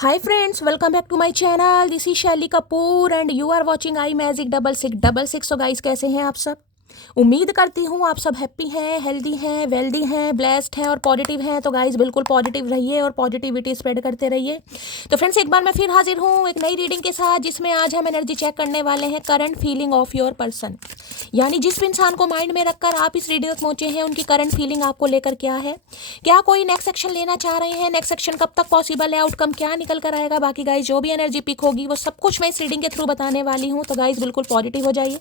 Hi friends, welcome back to my channel. This is Shelly Kapoor and you are watching I magic 6666। So guys, कैसे हैं आप सब? उम्मीद करती हूँ आप सब हैप्पी हैं, हेल्दी हैं, वेल्दी हैं, ब्लेस्ड हैं और पॉजिटिव हैं। तो गाइज बिल्कुल पॉजिटिव रहिए और पॉजिटिविटी स्प्रेड करते रहिए। तो फ्रेंड्स, एक बार मैं फिर हाजिर हूँ एक नई रीडिंग के साथ, जिसमें आज हम एनर्जी चेक करने वाले हैं current feeling of your person. यानी जिस इंसान को माइंड में रखकर आप इस रीडियो तक पहुंचे हैं, उनकी करंट फीलिंग आपको लेकर क्या है, क्या कोई नेक्स्ट सेक्शन लेना चाह रहे हैं, नेक्स्ट सेक्शन कब तक पॉसिबल है, आउटकम क्या निकल कर आएगा। बाकी गाइज जो भी एनर्जी पिक होगी वो सब कुछ मैं इस रीडिंग के थ्रू बताने वाली हूँ। तो गाइज बिल्कुल पॉजिटिव हो जाइए।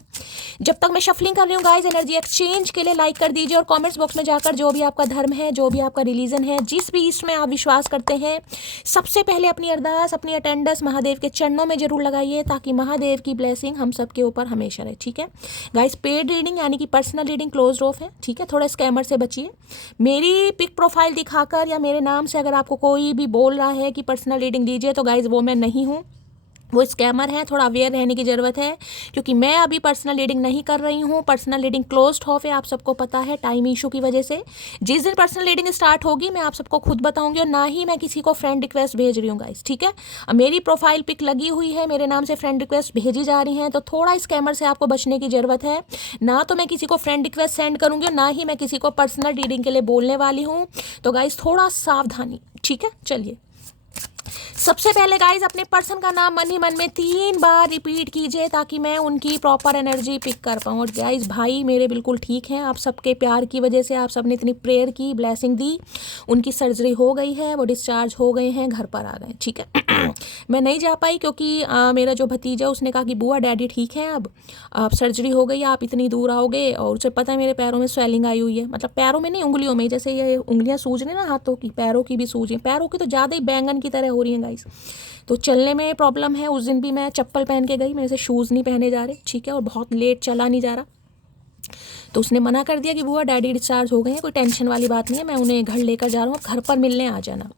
जब तक मैं शफलिंग कर रही हूँ गाइज, एनर्जी एक्सचेंज के लिए लाइक कर दीजिए और कमेंट्स बॉक्स में जाकर जो भी आपका धर्म है, जो भी आपका रिलीजन है, जिस भी इसमें आप विश्वास करते हैं, सबसे पहले अपनी अरदास, अपनी अटेंडेंस महादेव के चरणों में जरूर लगाइए, ताकि महादेव की ब्लेसिंग हम सबके ऊपर हमेशा रहे। ठीक है गाइज, पेड रीडिंग यानी कि पर्सनल रीडिंग क्लोज ऑफ है। ठीक है, थोड़ा स्कैमर से बचिए। मेरी पिक प्रोफाइल दिखाकर या मेरे नाम से अगर आपको कोई भी बोल रहा है कि पर्सनल रीडिंग लीजिए, तो गाइज वो मैं नहीं हूँ, वो स्कैमर है। थोड़ा अवेयर रहने की ज़रूरत है, क्योंकि मैं अभी पर्सनल रीडिंग नहीं कर रही हूँ। पर्सनल रीडिंग क्लोज्ड ऑफ है, आप सबको पता है, टाइम इशू की वजह से। जिस दिन पर्सनल रीडिंग स्टार्ट होगी मैं आप सबको खुद बताऊंगी, और ना ही मैं किसी को फ्रेंड रिक्वेस्ट भेज रही हूँ गाइस। ठीक है, अब मेरी प्रोफाइल पिक लगी हुई है, मेरे नाम से फ्रेंड रिक्वेस्ट भेजी जा रही हैं, तो थोड़ा स्कैमर से आपको बचने की ज़रूरत है। ना तो मैं किसी को फ्रेंड रिक्वेस्ट सेंड करूँगी और ना ही मैं किसी को पर्सनल रीडिंग के लिए बोलने वाली हूँ। तो गाइस थोड़ा सावधानी। ठीक है, चलिए सबसे पहले गाइज अपने पर्सन का नाम मन ही मन में 3 बार रिपीट कीजिए, ताकि मैं उनकी प्रॉपर एनर्जी पिक कर पाऊँ। और गाइज भाई मेरे बिल्कुल ठीक हैं, आप सबके प्यार की वजह से, आप सबने इतनी प्रेयर की, ब्लेसिंग दी, उनकी सर्जरी हो गई है, वो डिस्चार्ज हो गए हैं, घर पर आ गए। ठीक है मैं नहीं जा पाई, क्योंकि मेरा जो भतीजा उसने कहा कि बुआ डैडी ठीक है, अब सर्जरी हो गई, आप इतनी दूर आओगे। और उसे पता है मेरे पैरों में स्वेलिंग आई हुई है, मतलब पैरों में नहीं, उंगलियों में, जैसे ये उंगलियां सूज रही ना हाथों की, पैरों की भी सूज हैं, पैरों की तो ज़्यादा ही बैंगन की तरह हो रही हैं गाइस। तो चलने में प्रॉब्लम है। उस दिन भी मैं चप्पल पहन के गई, मेरे से शूज़ नहीं पहने जा रहे। ठीक है, और बहुत लेट चला नहीं जा रहा, तो उसने मना कर दिया कि बुआ डैडी डिस्चार्ज हो गए हैं, कोई टेंशन वाली बात नहीं है, मैं उन्हें घर लेकर जा रहा हूँ, घर पर मिलने आ जाना।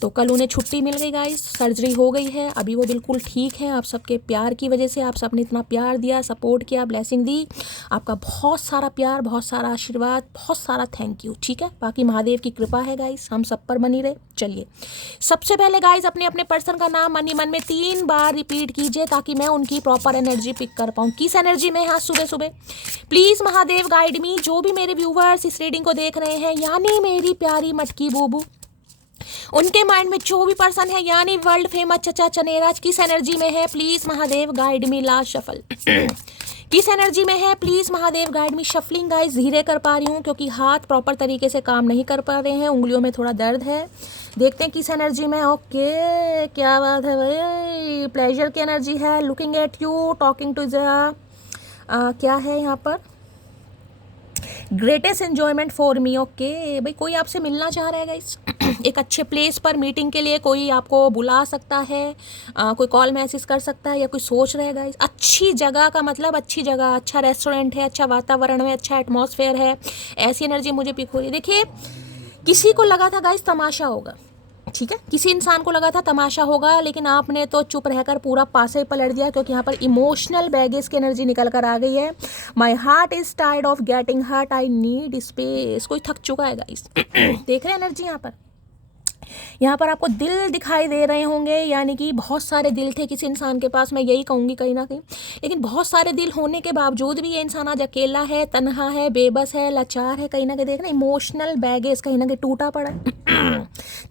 तो कल उन्हें छुट्टी मिल गई गाइस, सर्जरी हो गई है, अभी वो बिल्कुल ठीक है। आप सबके प्यार की वजह से, आप सबने इतना प्यार दिया, सपोर्ट किया, ब्लेसिंग दी, आपका बहुत सारा प्यार, बहुत सारा आशीर्वाद, बहुत सारा थैंक यू। ठीक है, बाकी महादेव की कृपा है गाइस, हम सब पर बनी रहे। चलिए सबसे पहले गाइस अपने अपने पर्सन का नाम मन ही मन में 3 बार रिपीट कीजिए, ताकि मैं उनकी प्रॉपर एनर्जी पिक कर पाऊँ। किस एनर्जी में है सुबह सुबह, प्लीज़ महादेव गाइड मी। जो भी मेरे व्यूवर्स इस रीडिंग को देख रहे हैं, यानी मेरी प्यारी मटकी बूबू, उनके माइंड में जो भी पर्सन है, यानी वर्ल्ड फेमस चचा चनेराज, किस एनर्जी में है, please Mahadev guide me. Last shuffle किस एनर्जी में है, please Mahadev guide me. Shuffling guys धीरे कर पा रही हूँ, क्योंकि हाथ प्रॉपर तरीके से काम नहीं कर पा रहे हैं, उंगलियों में थोड़ा दर्द है। देखते हैं किस एनर्जी में। ओके, क्या बात है भाई, प्लेजर की एनर्जी है, looking at you, talking to the क्या है यहाँ पर, greatest enjoyment for me. Okay भाई, कोई आपसे मिलना चाह रहा है गाइस एक अच्छे प्लेस पर मीटिंग के लिए कोई आपको बुला सकता है, कोई कॉल मैसेज कर सकता है, या कोई सोच रहा है गाइस। अच्छी जगह का मतलब अच्छी जगह, अच्छा रेस्टोरेंट है, अच्छा वातावरण है, अच्छा एटमॉस्फेयर है, ऐसी एनर्जी मुझे पिक हो रही है। देखिए किसी को लगा था गाइस तमाशा होगा, ठीक है, किसी इंसान को लगा था तमाशा होगा, लेकिन आपने तो चुप रहकर पूरा पासे पलट दिया, क्योंकि यहाँ पर इमोशनल बैगेज की एनर्जी निकल कर आ गई है। My heart is tired of getting hurt, I need space. कोई थक चुका है गाइस देख रहे हैं एनर्जी यहाँ पर। यहाँ पर आपको दिल दिखाई दे रहे होंगे, यानी कि बहुत सारे दिल थे किसी इंसान के पास, मैं यही कहूँगी कहीं ना कहीं। लेकिन बहुत सारे दिल होने के बावजूद भी ये इंसान आज अकेला है, तन्हा है, बेबस है, लाचार है, कहीं ना कहीं। देखना इमोशनल बैगेज कहीं ना कहीं टूटा पड़ा है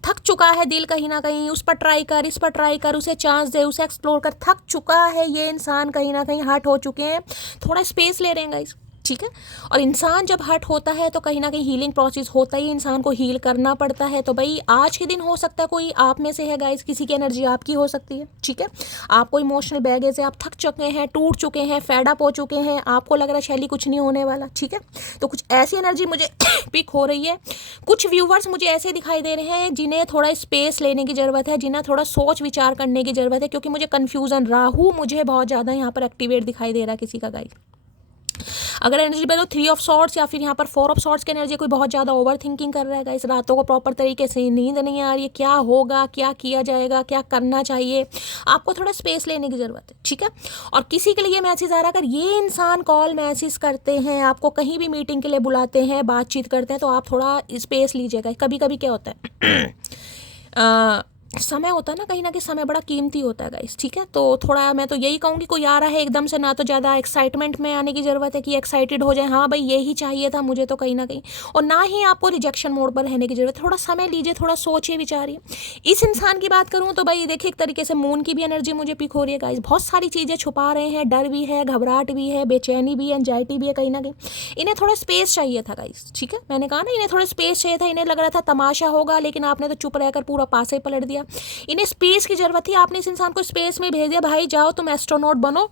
थक चुका है दिल कहीं ना कहीं। उस पर ट्राई कर, इस पर ट्राई कर, उसे चांस दे, उसे एक्सप्लोर कर। थक चुका है ये इंसान कहीं ना कहीं, हर्ट हो चुके हैं, थोड़ा स्पेस ले रहे हैं गाइस। ठीक है, और इंसान जब हर्ट होता है तो कहीं ना कहीं हीलिंग प्रोसेस होता ही, इंसान को हील करना पड़ता है। तो भाई आज के दिन हो सकता है कोई आप में से है गाइस, किसी की एनर्जी आपकी हो सकती है। ठीक है, आपको इमोशनल बैगेज है, आप थक चुके हैं, टूट चुके हैं, फेड अप हो चुके हैं, आपको लग रहा है शैली कुछ नहीं होने वाला। ठीक है, तो कुछ ऐसी एनर्जी मुझे पिक हो रही है। कुछ व्यूवर्स मुझे ऐसे दिखाई दे रहे हैं जिन्हें थोड़ा स्पेस लेने की ज़रूरत है, जिन्हें थोड़ा सोच विचार करने की ज़रूरत है, क्योंकि मुझे कन्फ्यूज़न, राहु मुझे बहुत ज़्यादा यहाँ पर एक्टिवेट दिखाई दे रहा है किसी का गाइस। अगर एनर्जी पे तो 3 ऑफ सॉर्ट्स या फिर यहाँ पर 4 ऑफ सॉर्ट्स की एनर्जी, कोई बहुत ज़्यादा ओवर थिंकिंग कर रहा है गाइस, रातों को प्रॉपर तरीके से नींद नहीं आ रही है, क्या होगा, क्या किया जाएगा, क्या करना चाहिए, आपको थोड़ा स्पेस लेने की ज़रूरत है। ठीक है, और किसी के लिए मैसेज आ रहा है, अगर ये इंसान कॉल मैसेज करते हैं, आपको कहीं भी मीटिंग के लिए बुलाते हैं, बातचीत करते हैं, तो आप थोड़ा स्पेस लीजिएगा। कभी कभी क्या होता है समय होता है ना, कहीं ना कहीं समय बड़ा कीमती होता है गाइस, ठीक है। तो थोड़ा मैं तो यही कहूँगी, कोई आ रहा है एकदम से, ना तो ज़्यादा एक्साइटमेंट में आने की ज़रूरत है कि एक्साइटेड हो जाए, हाँ भाई यही चाहिए था मुझे, तो कहीं ना कहीं, और ना ही आपको रिजेक्शन मोड पर रहने की ज़रूरत। थोड़ा समय लीजिए, थोड़ा सोचिए विचारिए। इस इंसान की बात करूँ तो भाई देखिए, एक तरीके से मून की भी एनर्जी मुझे पिक हो रही है गाइस। बहुत सारी चीज़ें छुपा रहे हैं, डर भी है, घबराहट भी है, बेचैनी भी है, एंजाइटी भी है, कहीं ना कहीं इन्हें थोड़ा स्पेस चाहिए था गाइस, ठीक है। मैंने कहा ना, इन्हें थोड़ा स्पेस चाहिए था। इन्हें लग रहा था तमाशा होगा, लेकिन आपने तो चुप रहकर पूरा पासे पलट दिया। इन्हें स्पेस की जरूरत थी, आपने इस इंसान को स्पेस में भेज दिया। भाई जाओ, तुम एस्ट्रोनॉट बनो,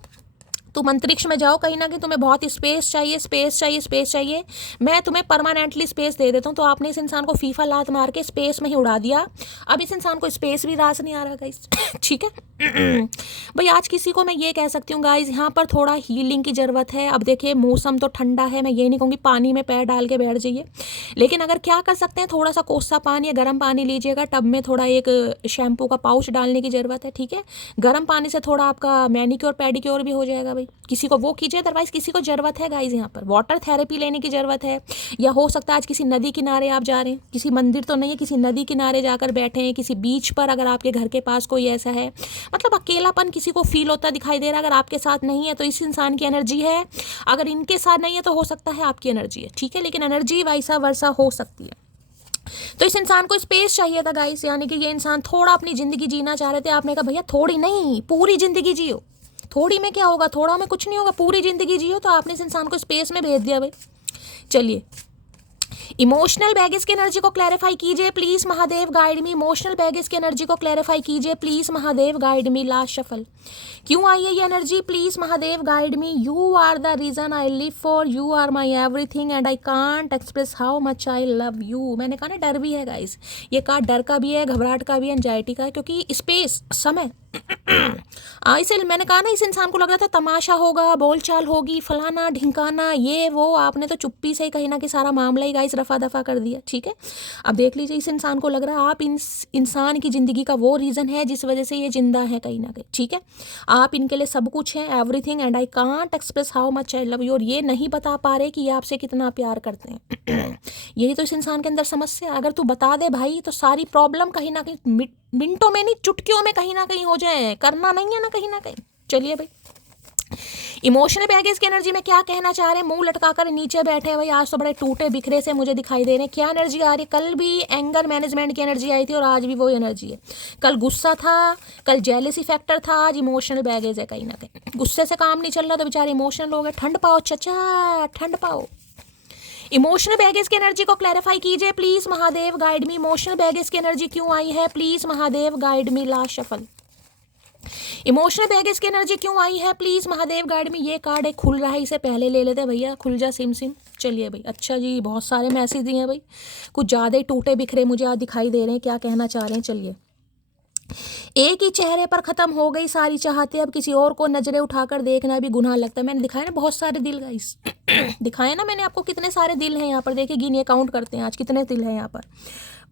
तुम अंतरिक्ष में जाओ, कहीं ना कहीं तुम्हें बहुत स्पेस चाहिए, स्पेस चाहिए, स्पेस चाहिए, मैं तुम्हें परमानेंटली स्पेस दे देता हूँ। तो आपने इस इंसान को फीफा लात मार के स्पेस में ही उड़ा दिया। अब इस इंसान को स्पेस भी रास नहीं आ रहा गाइस, ठीक है। भाई आज किसी को मैं ये कह सकती हूँ गाइस, यहाँ पर थोड़ा हीलिंग की ज़रूरत है। अब देखिए मौसम तो ठंडा है, मैं ये नहीं कहूँगी पानी में पैर डाल के बैठ जाइए, लेकिन अगर क्या कर सकते हैं, थोड़ा सा कोसा पानी या गर्म पानी लीजिएगा, टब में थोड़ा एक शैम्पू का पाउच डालने की ज़रूरत है, ठीक है। गर्म पानी से थोड़ा आपका मैनिक्योर पेडिक्योर भी हो जाएगा भाई, किसी को वो कीजिए। अदरवाइज किसी को ज़रूरत है गाइस, यहाँ पर वाटर थेरेपी लेने की ज़रूरत है, या हो सकता है आज किसी नदी किनारे आप जा रहे हैं, किसी मंदिर तो नहीं है, किसी नदी किनारे जाकर बैठे हैं, किसी बीच पर, अगर आपके घर के पास कोई ऐसा है, मतलब अकेलापन किसी को फील होता दिखाई दे रहा है। अगर आपके साथ नहीं है तो इस इंसान की एनर्जी है, अगर इनके साथ नहीं है तो हो सकता है आपकी एनर्जी है, ठीक है। लेकिन एनर्जी वैसा वर्षा हो सकती है। तो इस इंसान को स्पेस चाहिए था गाइस, यानी कि ये इंसान थोड़ा अपनी ज़िंदगी जीना चाह रहे थे। आपने कहा भैया थोड़ी नहीं, पूरी ज़िंदगी जियो। थोड़ी में क्या होगा, थोड़ा में कुछ नहीं होगा, पूरी ज़िंदगी जियो। तो आपने इस इंसान को स्पेस में भेज दिया भाई। चलिए, इमोशनल बैगेज की एनर्जी को क्लैरिफाई कीजिए please Mahadev, guide me. Emotional baggage की एनर्जी को क्लैरिफाई कीजिए please Mahadev, guide me. Last shuffle, क्यों आई है ये energy, please Mahadev guide me. You are the reason I live for, you are my everything and I can't express how much I love you. मैंने कहा ना डर भी है गाइस, ये कार्ड डर का भी है, घबराहट का भी है, एंजाइटी का है, क्योंकि स्पेस समय इसे मैंने कहा ना, इस इंसान को लग रहा था तमाशा होगा, बोलचाल होगी, फलाना ढिंकाना, ये वो। आपने तो चुप्पी से ही कहीं ना कहीं सारा मामला ही गाइस रफा दफा कर दिया, ठीक है। अब देख लीजिए, इस इंसान को लग रहा है आप इंसान की ज़िंदगी का वो रीज़न है जिस वजह से ये जिंदा है कहीं ना कहीं, ठीक है। आप इनके लिए सब कुछ है, everything and I can't express how much I love you. और ये नहीं बता पा रहे कि ये आपसे कितना प्यार करते हैं। यही तो इस इंसान के अंदर समस्या है। अगर तू बता दे भाई तो सारी प्रॉब्लम कहीं ना कहीं मिनटों में नहीं, चुटकियों में कहीं ना कहीं हो जाए। करना नहीं है ना कहीं ना कहीं। चलिए भाई, इमोशनल बैगेज की एनर्जी में क्या कहना चाह रहे हैं, मुंह लटकाकर नीचे बैठे हैं भाई। आज तो बड़े टूटे बिखरे से मुझे दिखाई दे रहे हैं। क्या एनर्जी आ रही है, कल भी एंगर मैनेजमेंट की एनर्जी आई थी और आज भी वो एनर्जी है। कल गुस्सा था, कल जेलसी फैक्टर था, आज इमोशनल बैगेज है कहीं ना कहीं। गुस्से से काम नहीं चल रहा तो बेचारे इमोशनल हो गए। ठंड पाओ चचा, ठंड पाओ। इमोशनल बैगेज की एनर्जी को क्लैरिफाई कीजिए please Mahadev, guide me. Emotional baggage की एनर्जी क्यों आई है, please Mahadev guide me. Last shuffle, emotional baggage की एनर्जी क्यों आई है, प्लीज महादेव गाइड में। ये कार्ड एक खुल रहा है, इसे पहले ले लेते भैया, खुल जा सिम सिम। चलिए भाई, अच्छा जी, बहुत सारे मैसेज दिए हैं भाई, कुछ ज़्यादा ही टूटे बिखरे मुझे आज दिखाई दे रहे हैं। क्या कहना चाह रहे हैं, चलिए। एक ही चेहरे पर खत्म हो गई सारी चाहते, अब किसी और को नजरें उठाकर देखना भी गुनाह लगता है। मैंने दिखाया ना बहुत सारे दिल गाइस, दिखाया ना मैंने आपको कितने सारे दिल हैं यहाँ पर। देखिए गिनिए, काउंट करते हैं आज कितने दिल हैं यहाँ पर।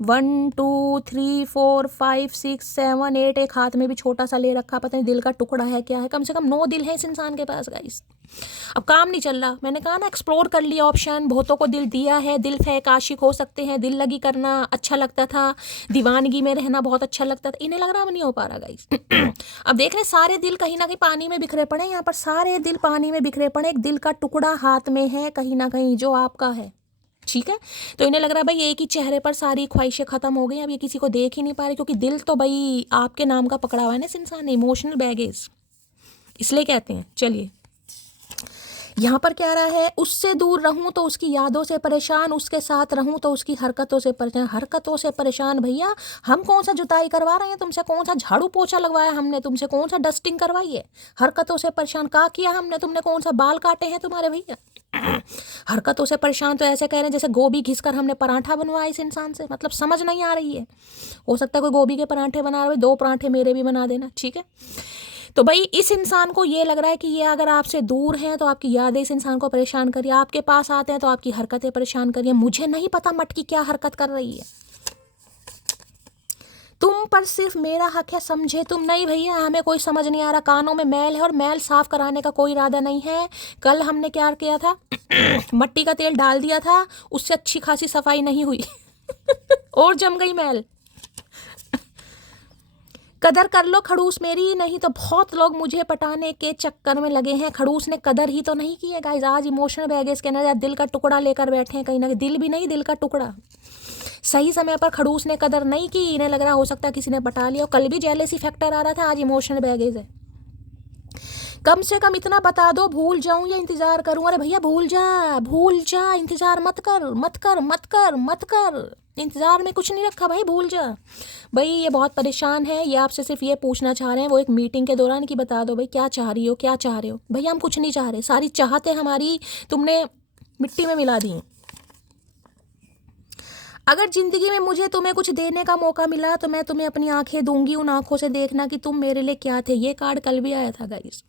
1 2 3 4 5 6 7 8। एक हाथ में भी छोटा सा ले रखा, पता नहीं दिल का टुकड़ा है क्या है। कम से कम 9 दिल है इस इंसान के पास गाइस। अब काम नहीं चल रहा, मैंने कहा ना एक्सप्लोर कर लिया ऑप्शन, बहुतों को दिल दिया है। दिल फेंक आशिक हो सकते हैं, दिल लगी करना अच्छा लगता था, दीवानगी में रहना बहुत अच्छा लगता था। इन्हें लग रहा नहीं हो पा रहा गाइस। अब देख रहे सारे दिल कहीं ना कहीं पानी में बिखरे पड़े, यहाँ पर सारे दिल पानी में बिखरे पड़े। एक दिल का टुकड़ा हाथ में है कहीं ना कहीं जो आपका है, ठीक है। तो इन्हें लग रहा है भाई एक ही चेहरे पर सारी ख्वाहिशें खत्म हो गई, अब ये किसी को देख ही नहीं पा रहे, क्योंकि दिल तो भाई आपके नाम का पकड़ा हुआ है ना इस इंसान ने। इमोशनल बैगेज इसलिए कहते हैं। चलिए, यहाँ पर क्या रहा है, उससे दूर रहूं तो उसकी यादों से परेशान, उसके साथ रहूं तो उसकी हरकतों से परेशान। हरकतों से परेशान भैया, हम कौन सा जुताई करवा रहे हैं तुमसे, कौन सा झाड़ू पोछा लगवाया हमने तुमसे, कौन सा डस्टिंग करवाई है। हरकतों से परेशान क्या किया हमने, तुमने कौन सा बाल काटे हैं तुम्हारे भैया। हरकतों से परेशान तो ऐसे कह रहे हैं जैसे गोभी घिसकर हमने पराठा बनवाया इस इंसान से। मतलब समझ नहीं आ रही है। हो सकता है कोई गोभी के पराठे बना रहे, 2 पराठे मेरे भी बना देना, ठीक है। तो भाई इस इंसान को ये लग रहा है कि ये अगर आपसे दूर हैं तो आपकी यादें इस इंसान को परेशान करिए, आपके पास आते हैं तो आपकी हरकतें परेशान करिए। मुझे नहीं पता मटकी क्या हरकत कर रही है, तुम पर सिर्फ मेरा हक है, समझे तुम। नहीं भैया, हमें कोई समझ नहीं आ रहा। कानों में मैल है और मैल साफ कराने का कोई इरादा नहीं है। कल हमने क्या किया था, मट्टी का तेल डाल दिया था, उससे अच्छी खासी सफाई नहीं हुई और जम गई मैल। कदर कर लो खड़ूस मेरी, नहीं तो बहुत लोग मुझे पटाने के चक्कर में लगे हैं। खड़ूस ने कदर ही तो नहीं की है गाइस। आज इमोशनल बैगेज के अंदर दिल का टुकड़ा लेकर बैठे हैं, कहीं ना कहीं दिल भी नहीं, दिल का टुकड़ा। सही समय पर खड़ूस ने कदर नहीं की, इन्हें लग रहा हो सकता है किसी ने पटा लिया। कल भी जेलेसी फैक्टर आ रहा था, आज इमोशनल बैगेज है। कम से कम इतना बता दो, भूल जाऊं या इंतजार करूं? अरे भैया भूल जा, इंतजार मत कर, मत कर, मत कर, मत कर। इंतजार में कुछ नहीं रखा भाई, भूल जा। भाई ये बहुत परेशान है, ये आपसे सिर्फ ये पूछना चाह रहे हैं वो एक मीटिंग के दौरान कि बता दो भाई क्या चाह रही हो, क्या चाह रहे हो। भैया हम कुछ नहीं चाह रहे, सारी चाहते हमारी तुमने मिट्टी में मिला दी। अगर जिंदगी में मुझे तुम्हें कुछ देने का मौका मिला तो मैं तुम्हें अपनी आंखें दूंगी, उन आंखों से देखना कि तुम मेरे लिए क्या थे। ये कार्ड कल भी आया था गाइस।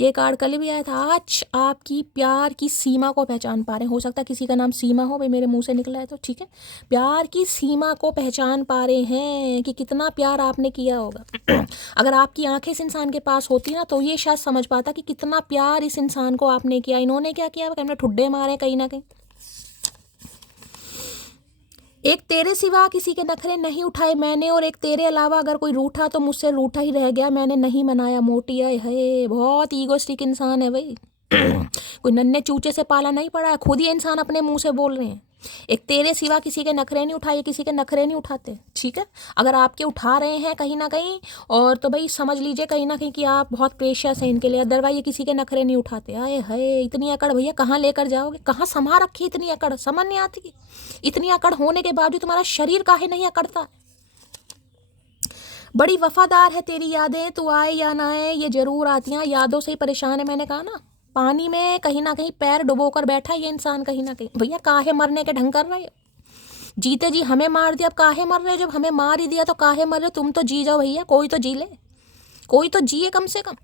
ये कार्ड कल भी आया था। आज आपकी प्यार की सीमा को पहचान पा रहे हैं। हो सकता है किसी का नाम सीमा हो, भाई मेरे मुंह से निकला है तो ठीक है। प्यार की सीमा को पहचान पा रहे हैं कि कितना प्यार आपने किया होगा। अगर आपकी आंखें इस इंसान के पास होती ना तो ये शायद समझ पाता कि कितना प्यार इस इंसान को आपने किया। इन्होंने क्या किया, हमने ठुड्डे मारे कहीं ना कहीं। एक तेरे सिवा किसी के नखरे नहीं उठाए मैंने, और एक तेरे अलावा अगर कोई रूठा तो मुझसे रूठा ही रह गया, मैंने नहीं मनाया मोटी। है बहुत ईगोस्टिक इंसान है भाई। कोई नन्हे चूचे से पाला नहीं पड़ा है, खुद ही इंसान अपने मुंह से बोल रहे हैं। एक तेरे सिवा किसी के नखरे नहीं उठाए, किसी के नखरे नहीं उठाते, ठीक है। अगर आपके उठा रहे हैं कहीं ना कहीं और तो भाई समझ लीजिए कहीं ना कहीं कि आप बहुत प्रेशियस हैं इनके लिए, अदरवाइज ये किसी के नखरे नहीं उठाते। आए हाय, इतनी अकड़ भैया कहाँ लेकर जाओगे, कहाँ संभाल रखी इतनी अकड़, समझ नहीं आती। इतनी अकड़ होने के बावजूद तुम्हारा शरीर काहे नहीं अकड़ता। बड़ी वफादार है तेरी यादें, तू आए या ना आए ये जरूर आती हैं। यादों से ही परेशान है, मैंने कहा ना। पानी में कहीं ना कहीं पैर डुबोकर बैठा ये इंसान कहीं ना कहीं। भैया काहे मरने के ढंग कर रहे हो? जीते जी हमें मार दिया, अब काहे मर रहे हो? जब हमें मार ही दिया तो काहे मर रहे हो? तुम तो जी जाओ भैया, कोई तो जी ले, कोई तो जिए कम से कम।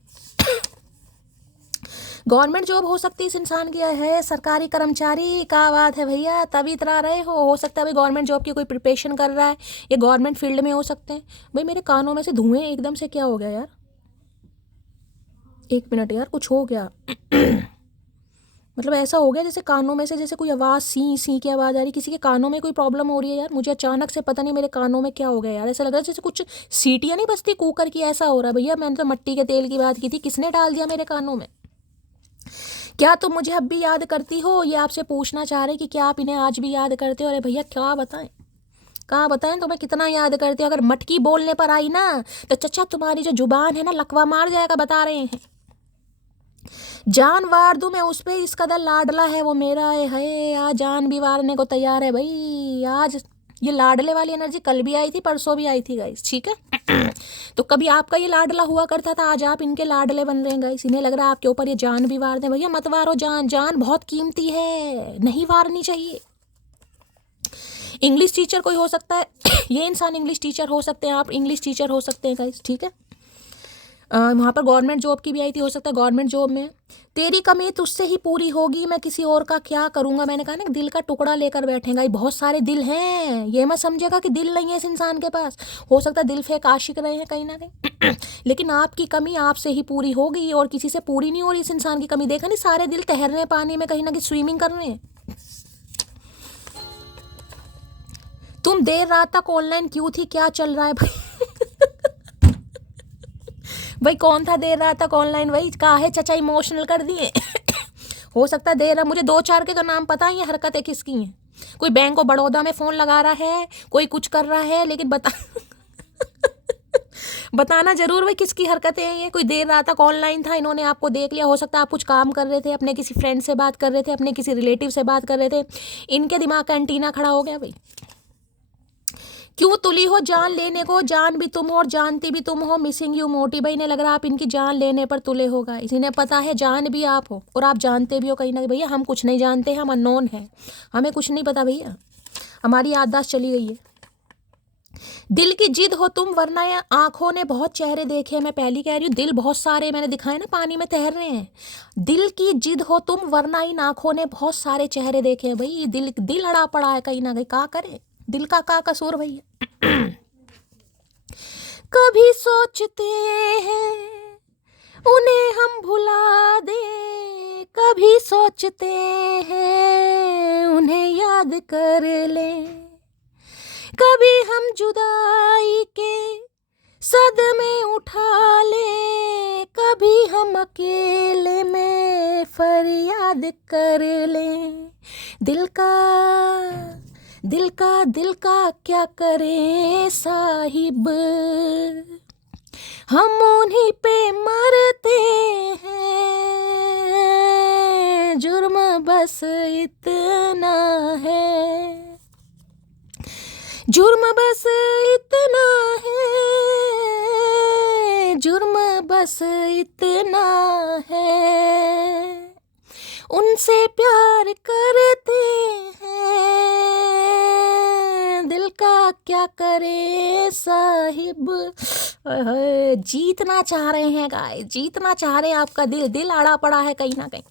गवर्नमेंट जॉब हो सकती है इस इंसान की, है सरकारी कर्मचारी, का बात है भैया, तभी इतरा रहे हो सकता है भाई गवर्नमेंट जॉब की कोई प्रिपरेशन कर रहा है, ये गवर्नमेंट फील्ड में हो सकते हैं। भाई मेरे कानों में से धुएं एकदम से क्या हो गया यार, एक मिनट यार, कुछ हो गया। मतलब ऐसा हो गया जैसे कानों में से जैसे कोई आवाज़ सी सी की आवाज़ आ रही, किसी के कानों में कोई प्रॉब्लम हो रही है यार। मुझे अचानक से पता नहीं मेरे कानों में क्या हो गया यार, ऐसा लग रहा है जैसे कुछ सीटियाँ नहीं बजती कुकर की, ऐसा हो रहा है। भैया मैंने तो मिट्टी के तेल की बात की थी, किसने डाल दिया मेरे कानों में? क्या तुम मुझे अब भी याद करती हो? ये आपसे पूछना चाह रहे कि क्या आप इन्हें आज भी याद करते हो? अरे भैया क्या बताएं, कहाँ बताएं तुम्हें कितना याद करते हो। अगर मटकी बोलने पर आई ना तो चचा तुम्हारी जो जुबान है ना लकवा मार जाएगा, बता रहे हैं। जान वार दूं मैं उस पे, इस कदर लाडला है वो मेरा है। आज जान भी वारने को तैयार है भाई। आज ये लाडले वाली एनर्जी कल भी आई थी, परसों भी आई थी गाइस, ठीक है। तो कभी आपका ये लाडला हुआ करता था, आज आप इनके लाडले बन रहे हैं गाइस। इन्हें लग रहा है आपके ऊपर ये जान भी वार दें। भैया मत वारो जान, जान बहुत कीमती है, नहीं वारनी चाहिए। इंग्लिश टीचर कोई हो सकता है, ये इंसान इंग्लिश टीचर हो सकते हैं, आप इंग्लिश टीचर हो सकते हैं गाइस, ठीक है। वहाँ पर गवर्नमेंट जॉब की भी आई थी, हो सकता है गवर्नमेंट जॉब में। तेरी कमी तुझसे ही पूरी होगी, मैं किसी और का क्या करूँगा। मैंने कहा ना दिल का टुकड़ा लेकर बैठेगा, बहुत सारे दिल हैं, ये मत समझेगा कि दिल नहीं है इस इंसान के पास। हो सकता है दिल फेंक आशिक रहे हैं कहीं ना कहीं। लेकिन आपकी कमी आपसे ही पूरी होगी और किसी से पूरी नहीं हो रही इस इंसान की कमी। देखा नहीं, सारे दिल तैर रहे हैं पानी में, कहीं ना कहीं स्विमिंग कर रहे हैं। तुम देर रात तक ऑनलाइन क्यों थी, क्या चल रहा है भाई? भाई कौन था देर रात तक ऑनलाइन? भाई काहे चचा इमोशनल कर दिए? हो सकता है देर रात, मुझे 2-4 के तो नाम पता है, ये हरकतें किसकी हैं। कोई बैंक ऑफ बड़ौदा में फ़ोन लगा रहा है, कोई कुछ कर रहा है, लेकिन बताना जरूर भाई किसकी हरकतें हैं ये। कोई देर रात तक ऑनलाइन था, इन्होंने आपको देख लिया। हो सकता है आप कुछ काम कर रहे थे, अपने किसी फ्रेंड से बात कर रहे थे, अपने किसी रिलेटिव से बात कर रहे थे, इनके दिमाग का एंटीना खड़ा हो गया भाई। क्यों तुली हो जान लेने को, जान भी तुम हो और जानती भी तुम हो, मिसिंग यू मोटी। भाई ने लग रहा आप इनकी जान लेने पर तुले हो गाइस। इन्हें पता है जान भी आप हो और आप जानते भी हो कहीं ना। भैया हम कुछ नहीं जानते, हम अननोन हैं, हमें कुछ नहीं पता भैया, हमारी याददाश्त चली गई है। दिल की जिद हो तुम, वरना आंखों ने बहुत चेहरे देखे। मैं पहली कह रही हूँ, दिल बहुत सारे मैंने दिखाए ना, पानी में तैर रहे हैं। दिल की जिद हो तुम, वरना इन आंखों ने बहुत सारे चेहरे देखे हैं। भाई दिल अड़ा पड़ा है कहीं ना कहीं, का करे, दिल का कसूर भैया। कभी सोचते हैं उन्हें हम भुला दे, कभी सोचते हैं उन्हें याद कर लें, कभी हम जुदाई के अकेले में फरियाद कर लें, दिल का क्या करें साहिब, हम उन्हीं पे मरते हैं, जुर्म बस इतना है, जुर्म बस इतना है, जुर्म बस इतना है, उनसे प्यार करते हैं, दिल का क्या करे साहिब। जीतना चाह रहे हैं गाइस, जीतना चाह रहे हैं, आपका दिल आड़ा पड़ा है कहीं ना कहीं।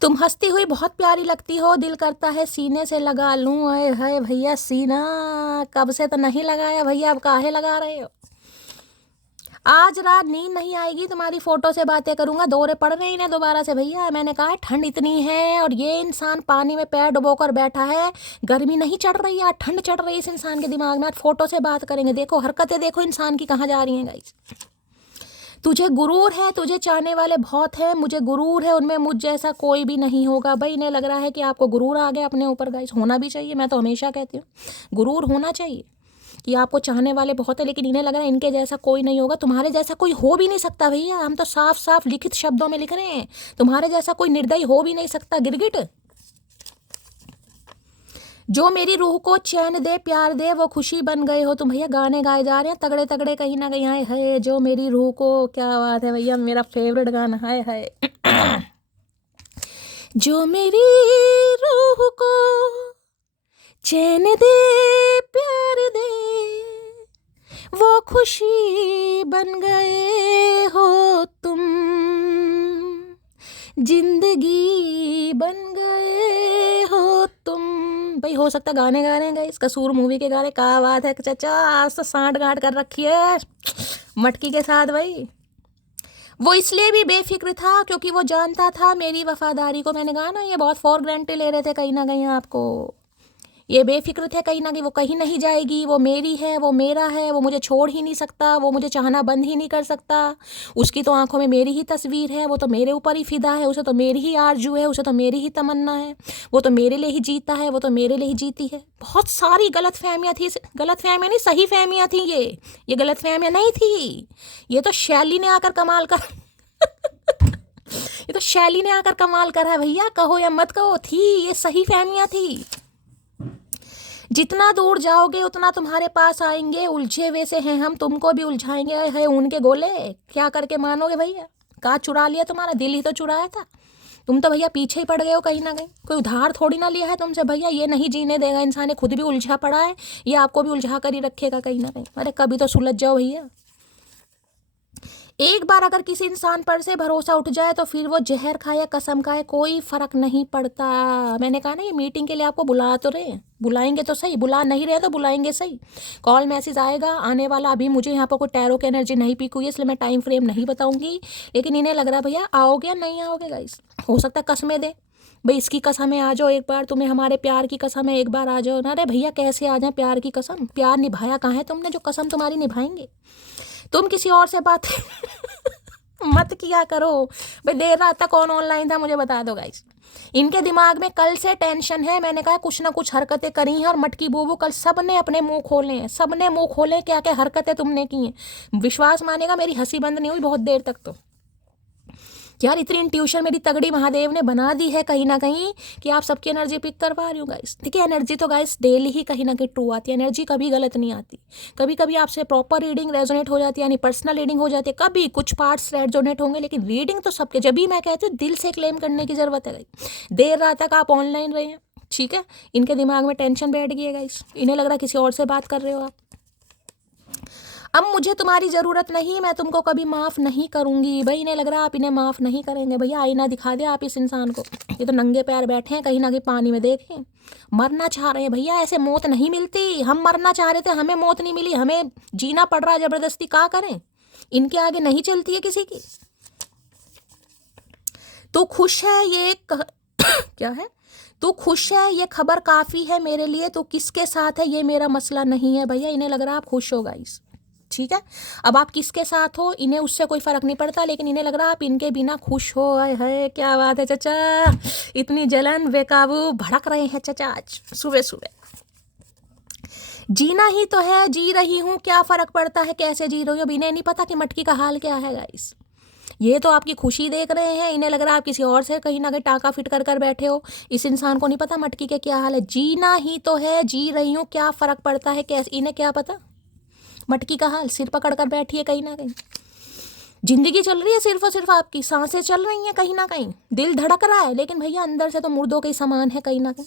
तुम हंसती हुई बहुत प्यारी लगती हो, दिल करता है सीने से लगा लूं। आए हाय भैया, सीना कब से तो नहीं लगाया भैया, अब काहे लगा रहे हो। आज रात नींद नहीं आएगी, तुम्हारी फोटो से बातें करूंगा। दौरे पड़ रहे हैं दोबारा से भैया। मैंने कहा ठंड इतनी है और ये इंसान पानी में पैर डुबोकर बैठा है, गर्मी नहीं चढ़ रही है, ठंड चढ़ रही है इस इंसान के दिमाग में। आज फोटो से बात करेंगे। देखो हरकतें देखो इंसान की कहाँ जा रही हैं गाइस। तुझे गुरूर है, तुझे चाहने वाले बहुत हैं, मुझे गुरूर है, उनमें मुझ जैसा कोई भी नहीं होगा। भाई इन्हें लग रहा है कि आपको गुरूर आ गया अपने ऊपर गाइस। होना भी चाहिए, मैं तो हमेशा कहती हूँ गुरूर होना चाहिए कि आपको चाहने वाले बहुत है, लेकिन इन्हें लग रहा है इनके जैसा कोई नहीं होगा। तुम्हारे जैसा कोई हो भी नहीं सकता भैया, हम तो साफ साफ लिखित शब्दों में लिख रहे हैं, तुम्हारे जैसा कोई निर्दयी हो भी नहीं सकता गिरगिट। जो मेरी रूह को चैन दे प्यार दे वो खुशी बन गए हो तुम। भैया गाने गाए जा रहे हैं तगड़े तगड़े कहीं ना कहीं। हाय है जो मेरी रूह को, क्या बात है भैया, मेरा फेवरेट गाना। हाय हाय जो मेरी रूह को चैन दे प्यार दे वो खुशी बन गए हो तुम, जिंदगी बन गए हो तुम। भाई हो सकता गाने गा रहे हैं गाइस, कसूर मूवी के गाने। क्या बात है चाचा, आज तो सांठ गांठ कर रखी है मटकी के साथ। भाई वो इसलिए भी बेफिक्र था क्योंकि वो जानता था मेरी वफादारी को। मैंने कहा ना ये बहुत फॉर ग्रांटेड ले रहे थे कहीं ना कहीं आपको। ये बेफिक्र थे कहीं ना कहीं, वो कहीं नहीं जाएगी, वो मेरी है, वो मेरा है, वो मुझे छोड़ ही नहीं सकता, वो मुझे चाहना बंद ही नहीं कर सकता। उसकी तो आंखों में मेरी ही तस्वीर है, वो तो मेरे ऊपर ही फिदा है, उसे तो मेरी ही आरजू है, उसे तो मेरी ही तमन्ना है, वो तो मेरे लिए ही जीता है, वो तो मेरे लिए ही जीती है। बहुत सारी गलत फहमियाँ थी, गलत फहमियाँ नहीं सही फहमियाँ थी। ये गलत फहमियाँ नहीं थी, ये तो शैली ने आकर कमाल कर ये तो शैली ने आकर कमाल करा है भैया, कहो या मत कहो, थी ये सही फहमियाँ थी। जितना दूर जाओगे उतना तुम्हारे पास आएंगे, उलझे वैसे हैं हम, तुमको भी उलझाएंगे। है उनके गोले क्या करके मानोगे भैया। कहाँ चुरा लिया तुम्हारा दिल ही तो चुराया था। तुम तो भैया पीछे ही पड़ गए हो कहीं ना कहीं, कोई उधार थोड़ी ना लिया है तुमसे भैया। ये नहीं जीने देगा इंसान, ने खुद भी उलझा पड़ा है, ये आपको भी उलझा कर ही रखेगा कहीं ना कहीं। अरे कभी तो सुलझ जाओ भैया। एक बार अगर किसी इंसान पर से भरोसा उठ जाए तो फिर वो जहर खाए कसम खाए कोई फर्क नहीं पड़ता। मैंने कहा ना ये मीटिंग के लिए आपको बुला तो रहे, बुलाएंगे तो सही, बुला नहीं रहे तो बुलाएंगे सही। कॉल मैसेज आएगा आने वाला। अभी मुझे यहाँ पर कोई टैरो की एनर्जी नहीं पीक हुई है, इसलिए मैं टाइम फ्रेम नहीं बताऊंगी, लेकिन इन्हें लग रहा है भैया आओगे या नहीं आओगे गाइस। हो सकता है कसमें दे, भाई इसकी कसम है आ जाओ एक बार, तुम्हें हमारे प्यार की कसम है एक बार आ जाओ ना। अरे भैया कैसे आ जाए प्यार की कसम, प्यार निभाया कहाँ है तुमने जो कसम तुम्हारी निभाएंगे। तुम किसी और से बात मत किया करो भाई। देर रात तक कौन ऑनलाइन था मुझे बता दो गाइस। इनके दिमाग में कल से टेंशन है। मैंने कहा कुछ ना कुछ हरकतें करी हैं और मटकी बूबू कल सब ने अपने मुंह खोले हैं, सब ने मुंह खोले क्या क्या हरकतें तुमने की हैं। विश्वास मानेगा मेरी हंसी बंद नहीं हुई बहुत देर तक। तो यार इतनी इंट्यूशन मेरी तगड़ी महादेव ने बना दी है कहीं ना कहीं कि आप सबकी एनर्जी पिक कर पा रही हूँ गाइस। देखिए एनर्जी तो गाइस डेली ही कहीं ना कहीं ट्रू आती है, एनर्जी कभी गलत नहीं आती। कभी कभी आपसे प्रॉपर रीडिंग रेजोनेट हो जाती है, यानी पर्सनल रीडिंग हो जाती है, कभी कुछ पार्ट्स रेजोनेट होंगे, लेकिन रीडिंग तो सबके। जब भी मैं कहती हूँ दिल से क्लेम करने की जरूरत है गाइस। देर रात तक आप ऑनलाइन रहे हैं ठीक है, इनके दिमाग में टेंशन बैठ गई है गाइस, इन्हें लग रहा है किसी और से बात कर रहे हो आप। अब मुझे तुम्हारी ज़रूरत नहीं, मैं तुमको कभी माफ़ नहीं करूँगी। भाई इन्हें लग रहा है आप इन्हें माफ़ नहीं करेंगे। भैया आईना दिखा दिया आप इस इंसान को, ये तो नंगे पैर बैठे हैं कहीं ना कहीं पानी में, देखें मरना चाह रहे हैं भैया। ऐसे मौत नहीं मिलती, हम मरना चाह रहे थे हमें मौत नहीं मिली, हमें जीना पड़ रहा है ज़बरदस्ती। क्या करें, इनके आगे नहीं चलती है किसी की। तो खुश है ये क्या है, तू खुश है ये खबर काफ़ी है मेरे लिए, तो किसके साथ है ये मेरा मसला नहीं है। भैया इन्हें लग रहा है आप खुश हो गाइस ठीक है। अब आप किसके साथ हो इन्हें उससे कोई फ़र्क नहीं पड़ता, लेकिन इन्हें लग रहा आप इनके बिना खुश हो। है क्या बात है चाचा, इतनी जलन बेकाबू भड़क रहे हैं चाचा आज सुबह सुबह। जीना ही तो है, जी रही हूँ, क्या फ़र्क पड़ता है कैसे जी रही हो। अब इन्हें नहीं पता कि मटकी का हाल क्या है गाइस। ये तो आपकी खुशी देख रहे हैं, इन्हें लग रहा है आप किसी और से कहीं ना कहीं टाँका फिट कर कर बैठे हो। इस इंसान को नहीं पता मटकी के क्या हाल है। जीना ही तो है, जी रही हूँ, क्या फ़र्क पड़ता है कैसे। इन्हें क्या पता मटकी का हाल। सिर पकड़ कर बैठी है कहीं ना कहीं। जिंदगी चल रही है सिर्फ और सिर्फ आपकी, सांसें चल रही हैं कहीं ना कहीं, दिल धड़क रहा है, लेकिन भैया अंदर से तो मुर्दों के समान है कहीं ना कहीं।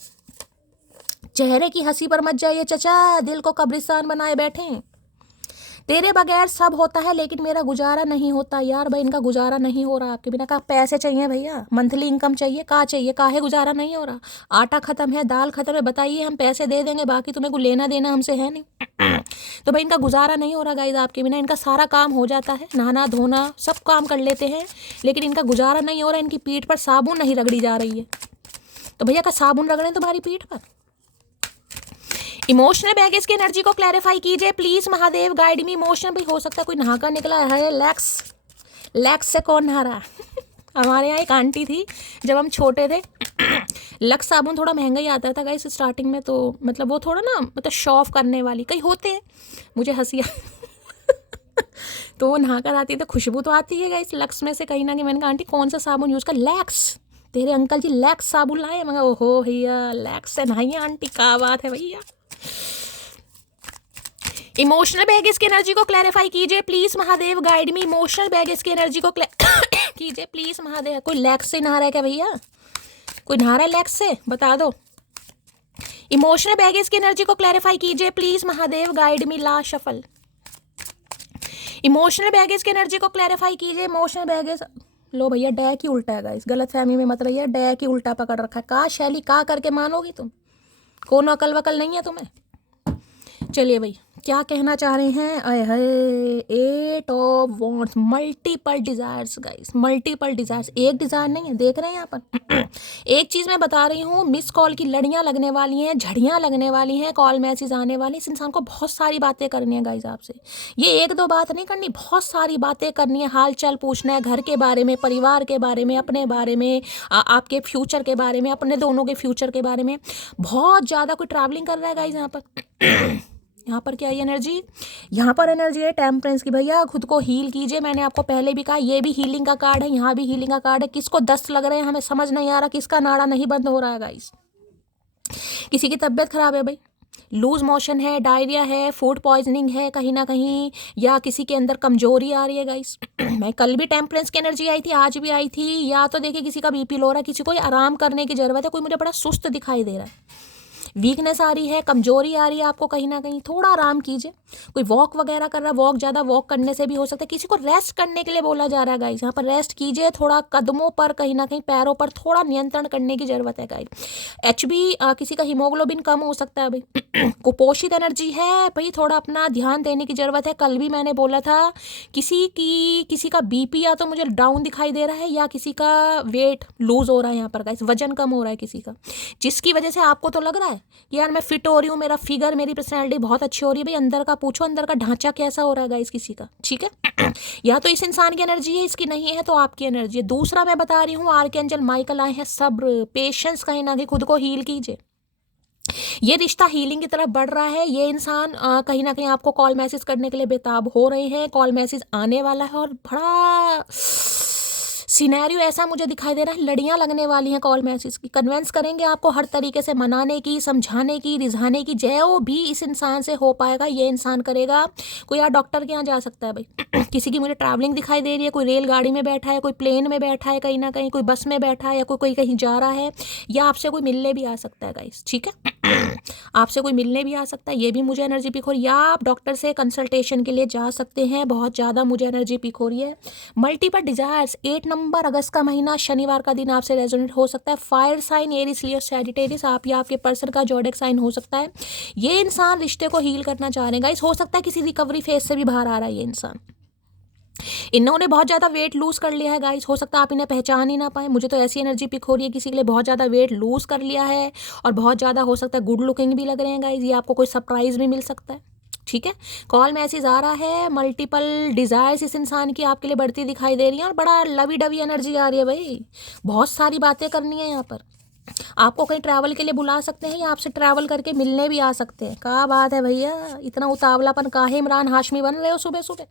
चेहरे की हंसी पर मत जाइए चचा, दिल को कब्रिस्तान बनाए बैठे हैं। तेरे बगैर सब होता है लेकिन मेरा गुजारा नहीं होता। यार भाई इनका गुजारा नहीं हो रहा आपके बिना। का पैसे चाहिए भैया, मंथली इनकम चाहिए, का चाहिए, काहे गुजारा नहीं हो रहा। आटा खत्म है, दाल खत्म है, बताइए हम पैसे दे देंगे, बाकी तुम्हें को लेना देना हमसे है नहीं। तो भाई इनका गुजारा नहीं हो रहा गाइस आपके बिना। इनका सारा काम हो जाता है, नहाना धोना सब काम कर लेते हैं, लेकिन इनका गुजारा नहीं हो रहा। इनकी पीठ पर साबुन नहीं रगड़ी जा रही है। तो भैया का साबुन रगड़े तुम्हारी पीठ पर। इमोशनल बैगेज की एनर्जी को क्लैरिफाई कीजिए please Mahadev, guide me. Emotional भी हो सकता है कोई नहाकर निकला है। लैक्स से कौन नहा रहा हमारे यहाँ एक आंटी थी जब हम छोटे थे। लक्स साबुन थोड़ा महंगा ही आता था गाइस स्टार्टिंग में, तो मतलब वो थोड़ा ना मतलब शो ऑफ करने वाली कई होते हैं, मुझे हंसी तो वो नहाकर आती है तो खुशबू तो आती है गाइस लक्स में से कहीं ना कहीं। मैंने कहा आंटी कौन सा साबुन यूज़ कर। लैक्स, तेरे अंकल जी लैक्स साबुन लाए। मैं ओहो भैया लैक्स से नहाइए आंटी, क्या बात है भैया। इमोशनल बैगेज की एनर्जी को क्लैरिफाई कीजिए please Mahadev, guide me. Emotional baggage की एनर्जी को कीजिए प्लीज महादेव। कोई लैक्स से नहा रहा है क्या भैया, कोई नहा रहा है लैक्स से, बता दो। इमोशनल बैगेज की एनर्जी को क्लैरिफाई कीजिए प्लीज महादेव, गाइड मी। ला शफल। इमोशनल बैगेज की एनर्जी को क्लैरिफाई कीजिए। इमोशनल बैगेज, लो भैया डै की उल्टा है गाइस, गलत फहमी में मत रहिए। डै की उल्टा पकड़ रखा है। का शैली का करके मानोगी तुम, कौन अकल वकल नहीं है तुम्हें। चलिए भाई क्या कहना चाह रहे हैं। आए हाय, 8 of wands, multiple desires guys, multiple desires, एक डिजायर नहीं है। देख रहे हैं यहाँ पर एक चीज मैं बता रही हूँ, मिस कॉल की लड़ियाँ लगने वाली हैं, झड़ियाँ लगने वाली हैं, कॉल मैसेज आने वाली। इस इंसान को बहुत सारी बातें करनी है गाइस आपसे। ये एक दो बात नहीं करनी, बहुत सारी बातें करनी है। हाल चाल पूछना है, घर के बारे में, परिवार के बारे में, अपने बारे में, आपके फ्यूचर के बारे में, अपने दोनों के फ्यूचर के बारे में। बहुत ज़्यादा कोई ट्रैवलिंग कर रहा है गाइस यहाँ पर। यहाँ पर क्या है एनर्जी, यहाँ पर एनर्जी है टेम्परेंस की। भैया खुद को हील कीजिए, मैंने आपको पहले भी कहा ये भी हीलिंग का कार्ड है, यहाँ भी हीलिंग का कार्ड है। किसको दस्त लग रहे हैं हमें समझ नहीं आ रहा, किसका नाड़ा नहीं बंद हो रहा है गाइस। किसी की तबीयत खराब है भाई, लूज मोशन है, डायरिया है, फूड पॉइजनिंग है कहीं ना कहीं, या किसी के अंदर कमजोरी आ रही है गाइस। मैं कल भी टेम्परेंस की एनर्जी आई थी, आज भी आई थी। या तो देखिए किसी का बीपी लो रहा है, किसी को आराम करने की जरूरत है, कोई मुझे बड़ा सुस्त दिखाई दे रहा है, वीकनेस आ रही है, कमजोरी आ रही है आपको कहीं ना कहीं। थोड़ा आराम कीजिए। कोई वॉक वगैरह कर रहा है, वॉक ज़्यादा वॉक करने से भी हो सकता है। किसी को रेस्ट करने के लिए बोला जा रहा है गाइस, यहाँ पर रेस्ट कीजिए। थोड़ा कदमों पर कहीं ना कहीं, पैरों पर थोड़ा नियंत्रण करने की जरूरत है गाइस। HB किसी का हीमोग्लोबिन कम हो सकता है भाई। कुपोषित एनर्जी है भाई, थोड़ा अपना ध्यान देने की जरूरत है। कल भी मैंने बोला था किसी का BP या तो मुझे डाउन दिखाई दे रहा है, या किसी का वेट लूज हो रहा है यहाँ पर गाइस, वजन कम हो रहा है किसी का, जिसकी वजह से आपको तो लग रहा है कि यार मैं फिट हो रही हूँ, मेरा फिगर, मेरी पर्सनैलिटी बहुत अच्छी हो रही है। भाई अंदर का पूछो, अंदर का ढांचा कैसा हो रहा है गाइस किसी का, ठीक है। या तो इस इंसान की एनर्जी है, इसकी नहीं है तो आपकी एनर्जी है। दूसरा मैं बता रही हूँ आर्कएंजल माइकल आए हैं, सब्र, पेशेंस, कहीं ना कहीं खुद को हील कीजिए। ये रिश्ता हीलिंग की तरफ बढ़ रहा है। ये इंसान कहीं ना कहीं आपको कॉल मैसेज करने के लिए बेताब हो रहे हैं, कॉल मैसेज आने वाला है, और बड़ा सिनेरियो ऐसा मुझे दिखाई दे रहा है, लड़ियाँ लगने वाली हैं कॉल मैसेज की। कन्वेंस करेंगे आपको हर तरीके से, मनाने की, समझाने की, रिझाने की, जो भी इस इंसान से हो पाएगा ये इंसान करेगा। कोई यार डॉक्टर के यहाँ जा सकता है भाई। किसी की मुझे ट्रैवलिंग दिखाई दे रही है, कोई रेलगाड़ी में बैठा है, कोई प्लेन में बैठा है, कहीं ना कहीं कोई बस में बैठा है, या कोई कहीं जा रहा है, या आपसे कोई मिलने भी आ सकता है गाइस, ठीक है। आपसे कोई मिलने भी आ सकता है, ये भी मुझे एनर्जी पिक हो रही है। या आप डॉक्टर से कंसल्टेशन के लिए जा सकते हैं, बहुत ज़्यादा मुझे एनर्जी पिक हो रही है। मल्टीपल डिजायर्स, 8 नंबर, अगस्त का महीना, शनिवार का दिन आपसे रेजोनेट हो सकता है। फायर साइन एरिस, लियो, सैजिटेरियस, आप या आपके पर्सन का जोडिक साइन हो सकता है। ये इंसान रिश्ते को हील करना चाह रहे हैं गाइस। हो सकता है किसी रिकवरी फेज से भी बाहर आ रहा है ये इंसान। इन्होंने बहुत ज़्यादा वेट लूज़ कर लिया है गाइस, हो सकता है आप इन्हें पहचान ही ना पाए। मुझे तो ऐसी एनर्जी पिक हो रही है, किसी के लिए बहुत ज़्यादा वेट लूज़ कर लिया है, और बहुत ज़्यादा हो सकता है गुड लुकिंग भी लग रहे हैं गाइस। ये आपको कोई सरप्राइज़ भी मिल सकता है, ठीक है। कॉल मैसेज आ रहा है, मल्टीपल डिजायर्स इस इंसान की आपके लिए बढ़ती दिखाई दे रही है और बड़ा लवी डवी एनर्जी आ रही है भाई। बहुत सारी बातें करनी है यहाँ पर। आपको कहीं ट्रैवल के लिए बुला सकते हैं या आपसे ट्रैवल करके मिलने भी आ सकते हैं। क्या बात है भैया, इतना उतावलापन काहे इमरान हाशमी बन रहे हो सुबह सुबह।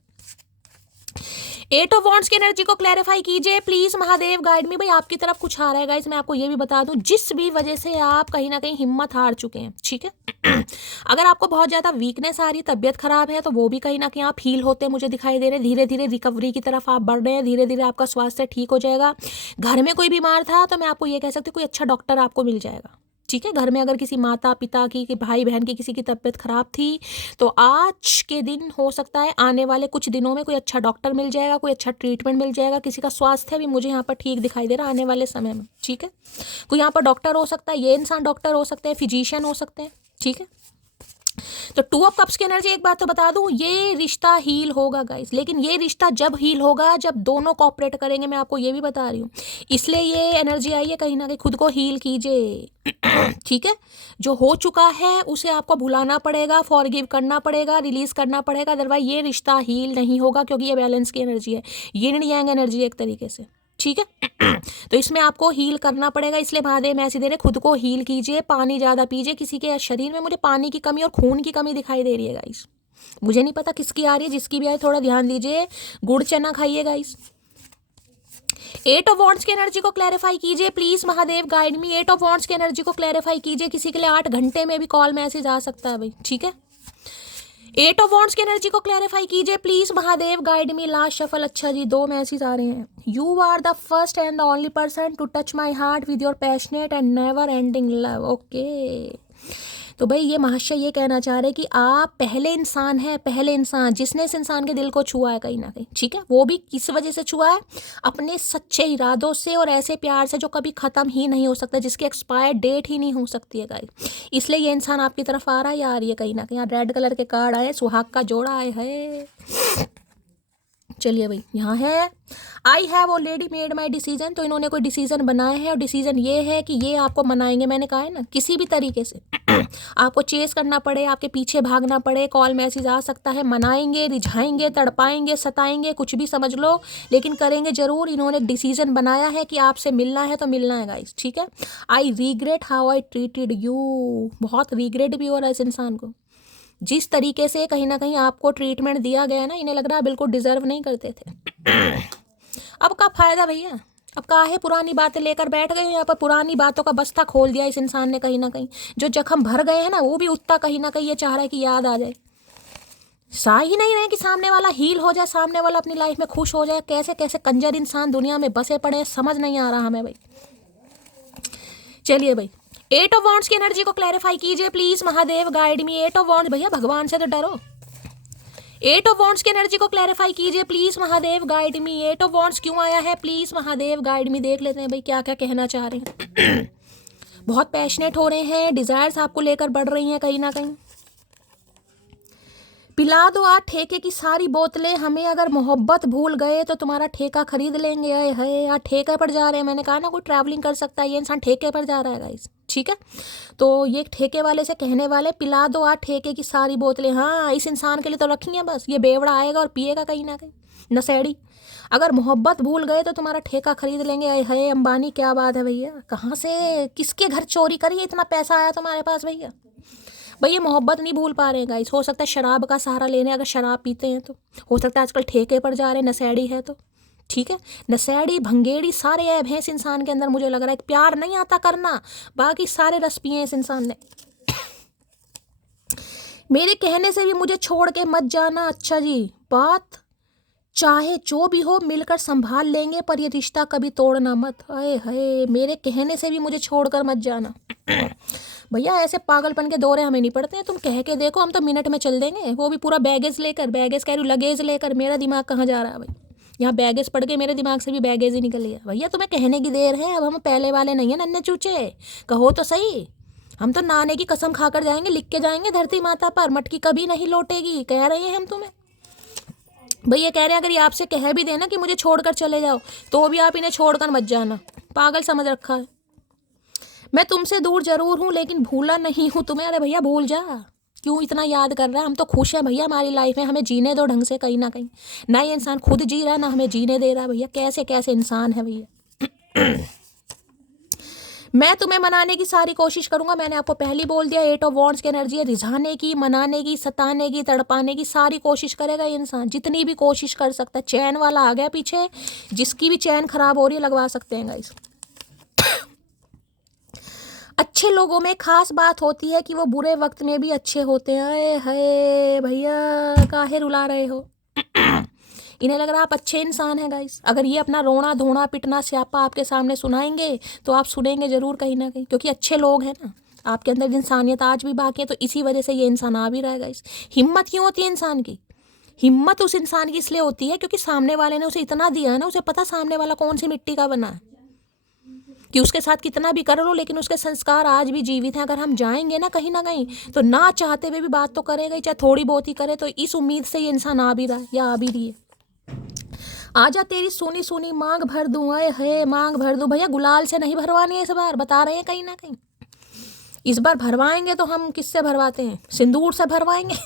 8 ऑफ वॉन्ड्स की एनर्जी को क्लैरिफाई कीजिए प्लीज महादेव, गाइड मी। भाई आपकी तरफ कुछ आ रहा है गाइस, मैं आपको ये भी बता दूं, जिस भी वजह से आप कहीं ना कहीं हिम्मत हार चुके हैं, ठीक है। अगर आपको बहुत ज्यादा वीकनेस आ रही है, तबियत खराब है, तो वो भी कहीं ना कहीं आप हील होते मुझे दिखाई दे रहे हैं। धीरे धीरे रिकवरी की तरफ आप बढ़ रहे हैं, धीरे धीरे आपका स्वास्थ्य ठीक हो जाएगा। घर में कोई बीमार था तो मैं आपको ये कह सकती हूँ कोई अच्छा डॉक्टर आपको मिल जाएगा, ठीक है। घर में अगर किसी माता पिता की, भाई बहन की किसी की तबीयत खराब थी तो आज के दिन हो सकता है आने वाले कुछ दिनों में कोई अच्छा डॉक्टर मिल जाएगा, कोई अच्छा ट्रीटमेंट मिल जाएगा। किसी का स्वास्थ्य भी मुझे यहाँ पर ठीक दिखाई दे रहा है आने वाले समय में, ठीक है। कोई यहाँ पर डॉक्टर हो सकता है, ये इंसान डॉक्टर हो सकते हैं, फिजिशियन हो सकते हैं, ठीक है। तो 2 ऑफ कप्स की एनर्जी, एक बात तो बता दूं, ये रिश्ता हील होगा गाइस, लेकिन ये रिश्ता जब हील होगा जब दोनों कोऑपरेट करेंगे, मैं आपको ये भी बता रही हूँ। इसलिए ये एनर्जी आई है, कहीं ना कहीं खुद को हील कीजिए, ठीक है। जो हो चुका है उसे आपको भुलाना पड़ेगा, फॉरगिव करना पड़ेगा, रिलीज करना पड़ेगा, अदरवाइज ये रिश्ता हील नहीं होगा, क्योंकि ये बैलेंस की एनर्जी है, यिन यांग एनर्जी एक तरीके से, ठीक है। तो इसमें आपको हील करना पड़ेगा, इसलिए महादेव मैसेज दे रहे खुद को हील कीजिए, पानी ज़्यादा पीजिए। किसी के शरीर में मुझे पानी की कमी और खून की कमी दिखाई दे रही है गाइस, मुझे नहीं पता किसकी आ रही है, जिसकी भी आए थोड़ा ध्यान दीजिए। गुड़ चना खाइए गाइस। 8 ऑफ वॉन्ड्स की एनर्जी को क्लैरिफाई कीजिए please Mahadev, guide me. 8 of wands की एनर्जी को क्लैरिफाई कीजिए। किसी के लिए 8 घंटे में भी कॉल मैसेज आ सकता है भाई, ठीक है। 8 ऑफ वॉन्ड्स की एनर्जी को क्लैरिफाई कीजिए please Mahadev, guide me. Last shuffle, अच्छा जी 2 मैसेज आ रहे हैं। You are the first and the only person to touch my heart with your passionate and never ending love. Okay, तो भाई ये महाशय ये कहना चाह रहे हैं कि आप पहले इंसान हैं, पहले इंसान जिसने इस इंसान के दिल को छुआ है कहीं ना कहीं, ठीक है। वो भी किस वजह से छुआ है, अपने सच्चे इरादों से और ऐसे प्यार से जो कभी ख़त्म ही नहीं हो सकता, जिसकी एक्सपायर डेट ही नहीं हो सकती है गाइस। इसलिए ये इंसान आपकी तरफ आ रहा है या आ रही है कहीं ना कहीं। रेड कलर के कार्ड आए, सुहाग का जोड़ा आए है। चलिए भाई, यहाँ है I have already made my decision. तो इन्होंने कोई डिसीजन बनाया है और डिसीजन ये है कि ये आपको मनाएंगे। मैंने कहा है ना, किसी भी तरीके से आपको चेस करना पड़े, आपके पीछे भागना पड़े, कॉल मैसेज आ सकता है, मनाएंगे, रिझाएंगे, तड़पाएंगे, सताएंगे, कुछ भी समझ लो, लेकिन करेंगे जरूर। इन्होंने डिसीजन बनाया है कि आपसे मिलना है तो मिलना है गाइस, ठीक है। I regret how I treated you. बहुत रिग्रेट भी हो रहा है इस इंसान को, जिस तरीके से कहीं ना कहीं आपको ट्रीटमेंट दिया गया ना, इन्हें लग रहा है बिल्कुल डिजर्व नहीं करते थे। अब का फायदा भैया, अब काहे पुरानी बातें लेकर बैठ गए। यहाँ पर पुरानी बातों का बस्ता खोल दिया इस इंसान ने कहीं ना कहीं। जो जख्म भर गए हैं ना, वो भी उतना कहीं ना कहीं ये चाह रहा है कि याद आ जाए। सा ही नहीं रहे कि सामने वाला हील हो जाए, सामने वाला अपनी लाइफ में खुश हो जाए। कैसे कैसे कंजर इंसान दुनिया में बसे पड़े हैं, समझ नहीं आ रहा हमें भाई। चलिए भाई, 8 ऑफ वॉन्ड्स की एनर्जी को क्लैरिफाई कीजिए please Mahadev, guide me. 8 of wands, भैया भगवान से तो डरो। 8 ऑफ वॉन्ड्स की एनर्जी को क्लैरिफाई कीजिए please Mahadev, guide me. 8 of wands क्यों आया है प्लीज महादेव, गाइड मी। देख लेते हैं भाई क्या क्या कहना चाह रहे हैं। बहुत पैशनेट हो रहे हैं, डिजायर्स आपको लेकर बढ़ रही हैं कहीं ना कहीं। पिला दो आज ठेके की सारी बोतलें हमें, अगर मोहब्बत भूल गए तो तुम्हारा ठेका खरीद लेंगे। आए है यार, ठेके पर जा रहे हैं। मैंने कहा ना कोई ट्रैवलिंग कर सकता है, ये इंसान ठेके पर जा रहा है गाइस, ठीक है। तो ये ठेके वाले से कहने वाले, पिला दो आज ठेके की सारी बोतलें। हाँ, इस इंसान के लिए तो रखी हैं बस, ये बेवड़ा आएगा और पिएगा कहीं ना कहीं नशेड़ी। अगर मोहब्बत भूल गए तो तुम्हारा ठेका खरीद लेंगे। आए है अंबानी, क्या बात है भैया, कहाँ से किसके घर चोरी करी, इतना पैसा आया तुम्हारे पास भैया। भैया मोहब्बत नहीं भूल पा रहे हैं गाइस, हो सकता है शराब का सहारा लेने, अगर शराब पीते हैं तो हो सकता है आजकल ठेके पर जा रहे हैं, नशेड़ी है तो, ठीक है। नशेड़ी भंगेड़ी सारे ऐब हैं इस इंसान के अंदर। मुझे लग रहा है प्यार नहीं आता करना, बाकी सारे रस पिए इस इंसान ने। मेरे कहने से भी मुझे छोड़ के मत जाना। अच्छा जी, बात चाहे जो भी हो मिलकर संभाल लेंगे, पर ये रिश्ता कभी तोड़ना मत। अरे हाय, मेरे कहने से भी मुझे छोड़कर मत जाना। भैया ऐसे पागलपन के दौरे हमें नहीं पड़ते हैं, तुम कह के देखो, हम तो मिनट में चल देंगे, वो भी पूरा बैगेज लेकर। बैगेज कह रही हूँ, लगेज लेकर। मेरा दिमाग कहाँ जा रहा है भाई, यहाँ बैगेज पढ़ के मेरे दिमाग से भी बैगेज ही निकल गया। भैया तुम्हें कहने की देर है, अब हम पहले वाले नहीं है नन्हे चूचे, कहो तो सही। हम तो नाने की कसम खाकर जाएंगे, लिख के जाएंगे धरती माता पर, मटकी कभी नहीं लौटेगी, कह रहे हैं हम तुम्हें। भैया कह रहे हैं अगर ये आपसे कह भी देना कि मुझे छोड़कर चले जाओ, तो भी आप इन्हें छोड़कर मत जाना। पागल समझ रखा है। मैं तुमसे दूर जरूर हूँ लेकिन भूला नहीं हूँ तुम्हें। अरे भैया भूल जा, क्यों इतना याद कर रहा है? हम तो खुश हैं भैया हमारी लाइफ में, हमें जीने दो ढंग से कहीं ना कहीं। ना ये इंसान खुद जी रहा है ना हमें जीने दे रहा है भैया। कैसे कैसे इंसान है भैया। मैं तुम्हें मनाने की सारी कोशिश करूंगा। मैंने आपको पहले बोल दिया, 8 ऑफ वॉन्ड्स की एनर्जी है, रिझाने की, मनाने की, सताने की, तड़पाने की सारी कोशिश करेगा ये इंसान, जितनी भी कोशिश कर सकता है। चैन वाला आ गया पीछे, जिसकी भी चैन खराब हो रही है लगवा सकते हैं गाइस। अच्छे लोगों में खास बात होती है कि वो बुरे वक्त में भी अच्छे होते हैं। अरे हाय भैया काहे रुला रहे हो? इन्हें लग रहा है आप अच्छे इंसान हैं गाइस। अगर ये अपना रोना धोना पिटना स्यापा आपके सामने सुनाएंगे तो आप सुनेंगे जरूर कहीं ना कहीं, क्योंकि अच्छे लोग हैं ना। आपके अंदर इंसानियत आज भी बाकी है, तो इसी वजह से ये इंसान आ भी रहा है गाइस। हिम्मत क्यों होती है इंसान की? हिम्मत उस इंसान की इसलिए होती है क्योंकि सामने वाले ने उसे इतना दिया है ना, उसे पता सामने वाला कौन सी मिट्टी का बना है, कि उसके साथ कितना भी कर लो लेकिन उसके संस्कार आज भी जीवित हैं। अगर हम जाएंगे ना कहीं तो ना चाहते हुए भी बात तो करेगा ही, चाहे थोड़ी बहुत ही करे। तो इस उम्मीद से ये इंसान आ भी रहा है या आ भी रही है। आजा तेरी सोनी सोनी मांग भर दूं, आए है मांग भर दूं। भैया गुलाल से नहीं भरवानी है इस बार, बता रहे हैं कहीं ना कहीं। इस बार भरवाएंगे तो हम किससे भरवाते हैं? सिंदूर से भरवाएंगे।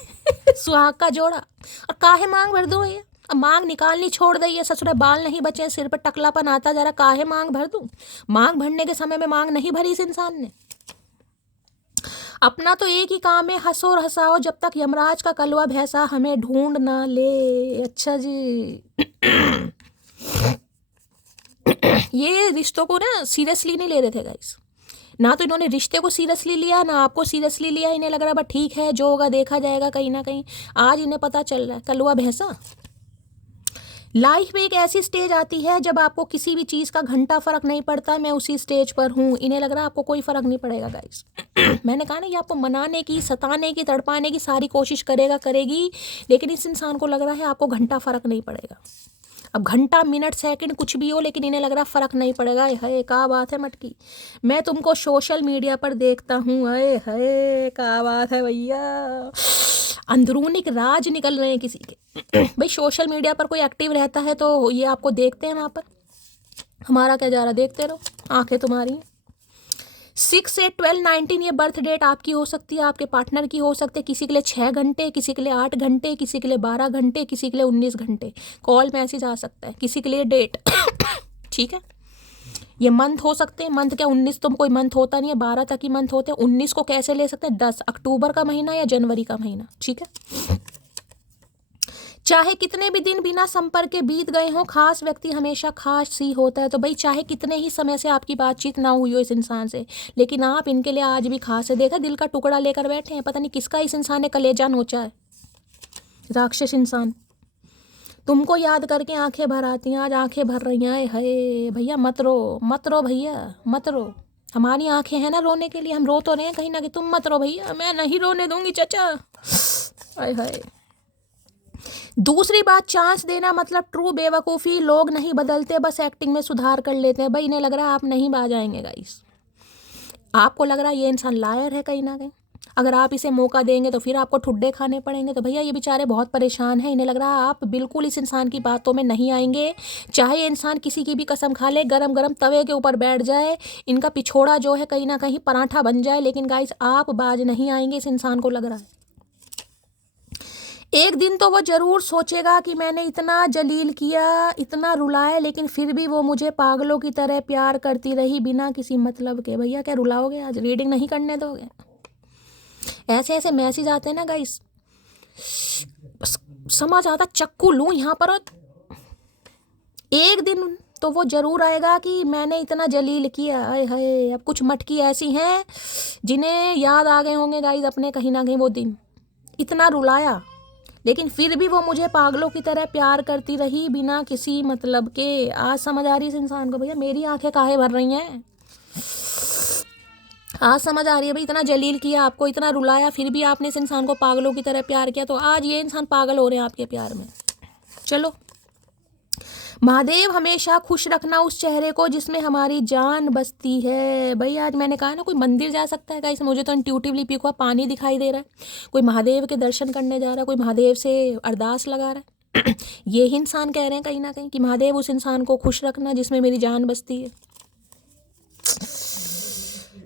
सुहाग का जोड़ा। और काहे मांग भर दूं ये? अब मांग निकालनी छोड़ दी, ससुरे बाल नहीं बचे, सिर पर टकलापन आता जा रहा, काहे मांग भर दूं? मांग भरने के समय में मांग नहीं भरी इस इंसान ने। अपना तो एक ही काम है, हंसो और हंसाओ जब तक यमराज का कलवा भैंसा हमें ढूंढ ना ले। अच्छा जी। ये रिश्तों को ना सीरियसली नहीं ले रहे थे गाइस। ना तो इन्होंने रिश्ते को सीरियसली लिया ना आपको सीरियसली लिया। इन्हें लग रहा है बस ठीक है जो होगा देखा जाएगा कहीं ना कहीं। आज इन्हें पता चल रहा है कलवा भैंसा। लाइफ में एक ऐसी स्टेज आती है जब आपको किसी भी चीज़ का घंटा फर्क नहीं पड़ता। मैं उसी स्टेज पर हूँ। इन्हें लग रहा है आपको कोई फर्क नहीं पड़ेगा गाइस। मैंने कहा ना ये आपको मनाने की, सताने की, तड़पाने की सारी कोशिश करेगा करेगी, लेकिन इस इंसान को लग रहा है आपको घंटा फर्क नहीं पड़ेगा। अब घंटा मिनट सेकंड कुछ भी हो, लेकिन इन्हें लग रहा फर्क नहीं पड़ेगा। है क्या बात है मटकी, मैं तुमको सोशल मीडिया पर देखता हूँ। है क्या बात है भैया, अंदरूनी राज निकल रहे हैं किसी के। भाई सोशल मीडिया पर कोई एक्टिव रहता है तो ये आपको देखते हैं वहाँ पर। हमारा क्या जा रहा, देखते रहो, आंखें तुम्हारी। 6, 8, 12, 19 ये बर्थ डेट आपकी हो सकती है, आपके पार्टनर की हो सकती है। किसी के लिए 6 घंटे, किसी के लिए 8 घंटे, किसी के लिए 12 घंटे, किसी के लिए 19 घंटे कॉल मैसेज आ सकता है। किसी के लिए डेट ठीक है। ये मंथ हो सकते हैं। मंथ क्या 19 तो कोई मंथ होता नहीं है, 12 तक ही मंथ होते हैं। 19 को कैसे ले सकते हैं? 10 अक्टूबर का महीना या जनवरी का महीना, ठीक है। चाहे कितने भी दिन बिना संपर्क के बीत गए हों, खास व्यक्ति हमेशा खास ही होता है। तो भाई चाहे कितने ही समय से आपकी बातचीत ना हुई हो इस इंसान से, लेकिन आप इनके लिए आज भी खास है। देखा दिल का टुकड़ा लेकर बैठे हैं, पता नहीं किसका इस इंसान ने कलेजा नोचा है। राक्षस इंसान तुमको याद करके आंखें भर आती हैं, आज आंखें भर रही हैं। हाय भैया मत रो, मत रो भैया मत रो। हमारी आंखें हैं ना रोने के लिए, हम रो तो रहे हैं कहीं ना कहीं। तुम मत रो भैया, मैं नहीं रोने दूंगी चाचा। हाय हाय। दूसरी बात, चांस देना मतलब ट्रू बेवकूफ़ी। लोग नहीं बदलते, बस एक्टिंग में सुधार कर लेते हैं। भाई इन्हें लग रहा है आप नहीं बाज आएंगे गाइस। आपको लग रहा है ये इंसान लायर है कहीं ना कहीं। अगर आप इसे मौका देंगे तो फिर आपको ठुड्डे खाने पड़ेंगे। तो भैया ये बेचारे बहुत परेशान हैं। इन्हें लग रहा है आप बिल्कुल इस इंसान की बातों में नहीं आएंगे। चाहे ये इंसान किसी की भी कसम खा ले, गरम गरम तवे के ऊपर बैठ जाए, इनका पिछोड़ा जो है कहीं ना कहीं पराठा बन जाए, लेकिन गाइस आप बाज नहीं आएंगे इस इंसान को लग रहा है। एक दिन तो वो ज़रूर सोचेगा कि मैंने इतना जलील किया, इतना रुलाया, लेकिन फिर भी वो मुझे पागलों की तरह प्यार करती रही बिना किसी मतलब के। भैया क्या रुलाओगे आज? रीडिंग नहीं करने दोगे? ऐसे ऐसे मैसेज आते हैं ना गाइस, समझ आता चक्कू लूँ यहाँ पर। एक दिन तो वो ज़रूर आएगा कि मैंने इतना जलील किया। हाय हाय। अब कुछ मटकी ऐसी हैं जिन्हें याद आ गए होंगे गाइस अपने कहीं ना कहीं वो दिन, इतना रुलाया लेकिन फिर भी वो मुझे पागलों की तरह प्यार करती रही बिना किसी मतलब के। आज समझ आ रही है इस इंसान को। भैया मेरी आंखें काहे भर रही हैं? आज समझ आ रही है भाई, इतना जलील किया आपको, इतना रुलाया, फिर भी आपने इस इंसान को पागलों की तरह प्यार किया। तो आज ये इंसान पागल हो रहे हैं आपके प्यार में। चलो, महादेव हमेशा खुश रखना उस चेहरे को जिसमें हमारी जान बसती है। भाई आज मैंने कहा ना, कोई मंदिर जा सकता है गाइस। मुझे तो इंट्यूटिवली पी को पानी दिखाई दे रहा है, कोई महादेव के दर्शन करने जा रहा है, कोई महादेव से अरदास लगा रहा है। ये ही इंसान कह रहे हैं कहीं ना कहीं कि महादेव उस इंसान को खुश रखना जिसमें मेरी जान बसती है।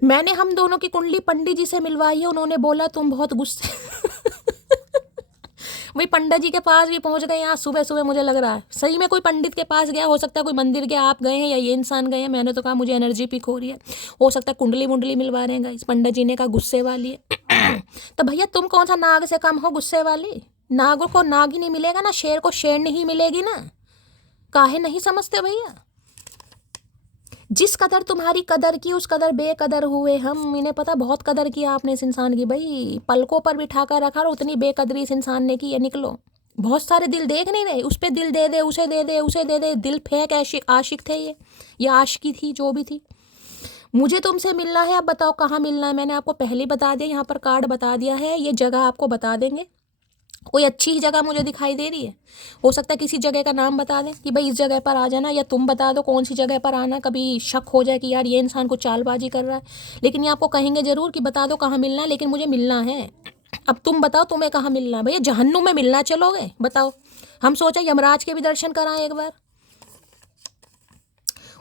मैंने हम दोनों की कुंडली पंडित जी से मिलवाई है, उन्होंने बोला तुम बहुत गुस्से वही पंडित जी के पास भी पहुंच गए यहाँ सुबह सुबह। मुझे लग रहा है सही में कोई पंडित के पास गया, हो सकता है कोई मंदिर गया, आप गए हैं या ये इंसान गए हैं। मैंने तो कहा मुझे एनर्जी पिक हो रही है, हो सकता है कुंडली मुंडली मिलवा रहे हैं गाइस। पंडित जी ने कहा गुस्से वाली है। तो भैया तुम कौन सा नाग से कम हो गुस्से वाली? नागों को नाग ही नहीं मिलेगा ना, शेर को शेर नहीं मिलेगी ना। काहे नहीं समझते भैया? जिस कदर तुम्हारी कदर की उस कदर बेकदर हुए हम। इन्हें पता बहुत कदर किया आपने इस इंसान की भाई, पलकों पर बिठा कर रखा और उतनी बेकदरी इस इंसान ने की है। निकलो, बहुत सारे दिल देख नहीं रहे, उस पर दिल दे दे, उसे दे दे, उसे दे दे। दिल फेंक आशिक थे ये, या आशिकी थी, जो भी थी। मुझे तुमसे मिलना है, अब बताओ कहाँ मिलना है। मैंने आपको पहले ही बता दिया, यहाँ पर कार्ड बता दिया है, ये जगह आपको बता देंगे। कोई अच्छी ही जगह मुझे दिखाई दे रही है, हो सकता है किसी जगह का नाम बता दें कि भाई इस जगह पर आ जाना, या तुम बता दो कौन सी जगह पर आना। कभी शक हो जाए कि यार ये इंसान को चालबाजी कर रहा है, लेकिन ये आपको कहेंगे जरूर कि बता दो कहाँ मिलना है, लेकिन मुझे मिलना है। अब तुम बताओ तुम्हें कहाँ मिलना है। भैया जहन्नुम में मिलना, चलोगे बताओ? हम सोचा यमराज के भी दर्शन कराएं एक बार।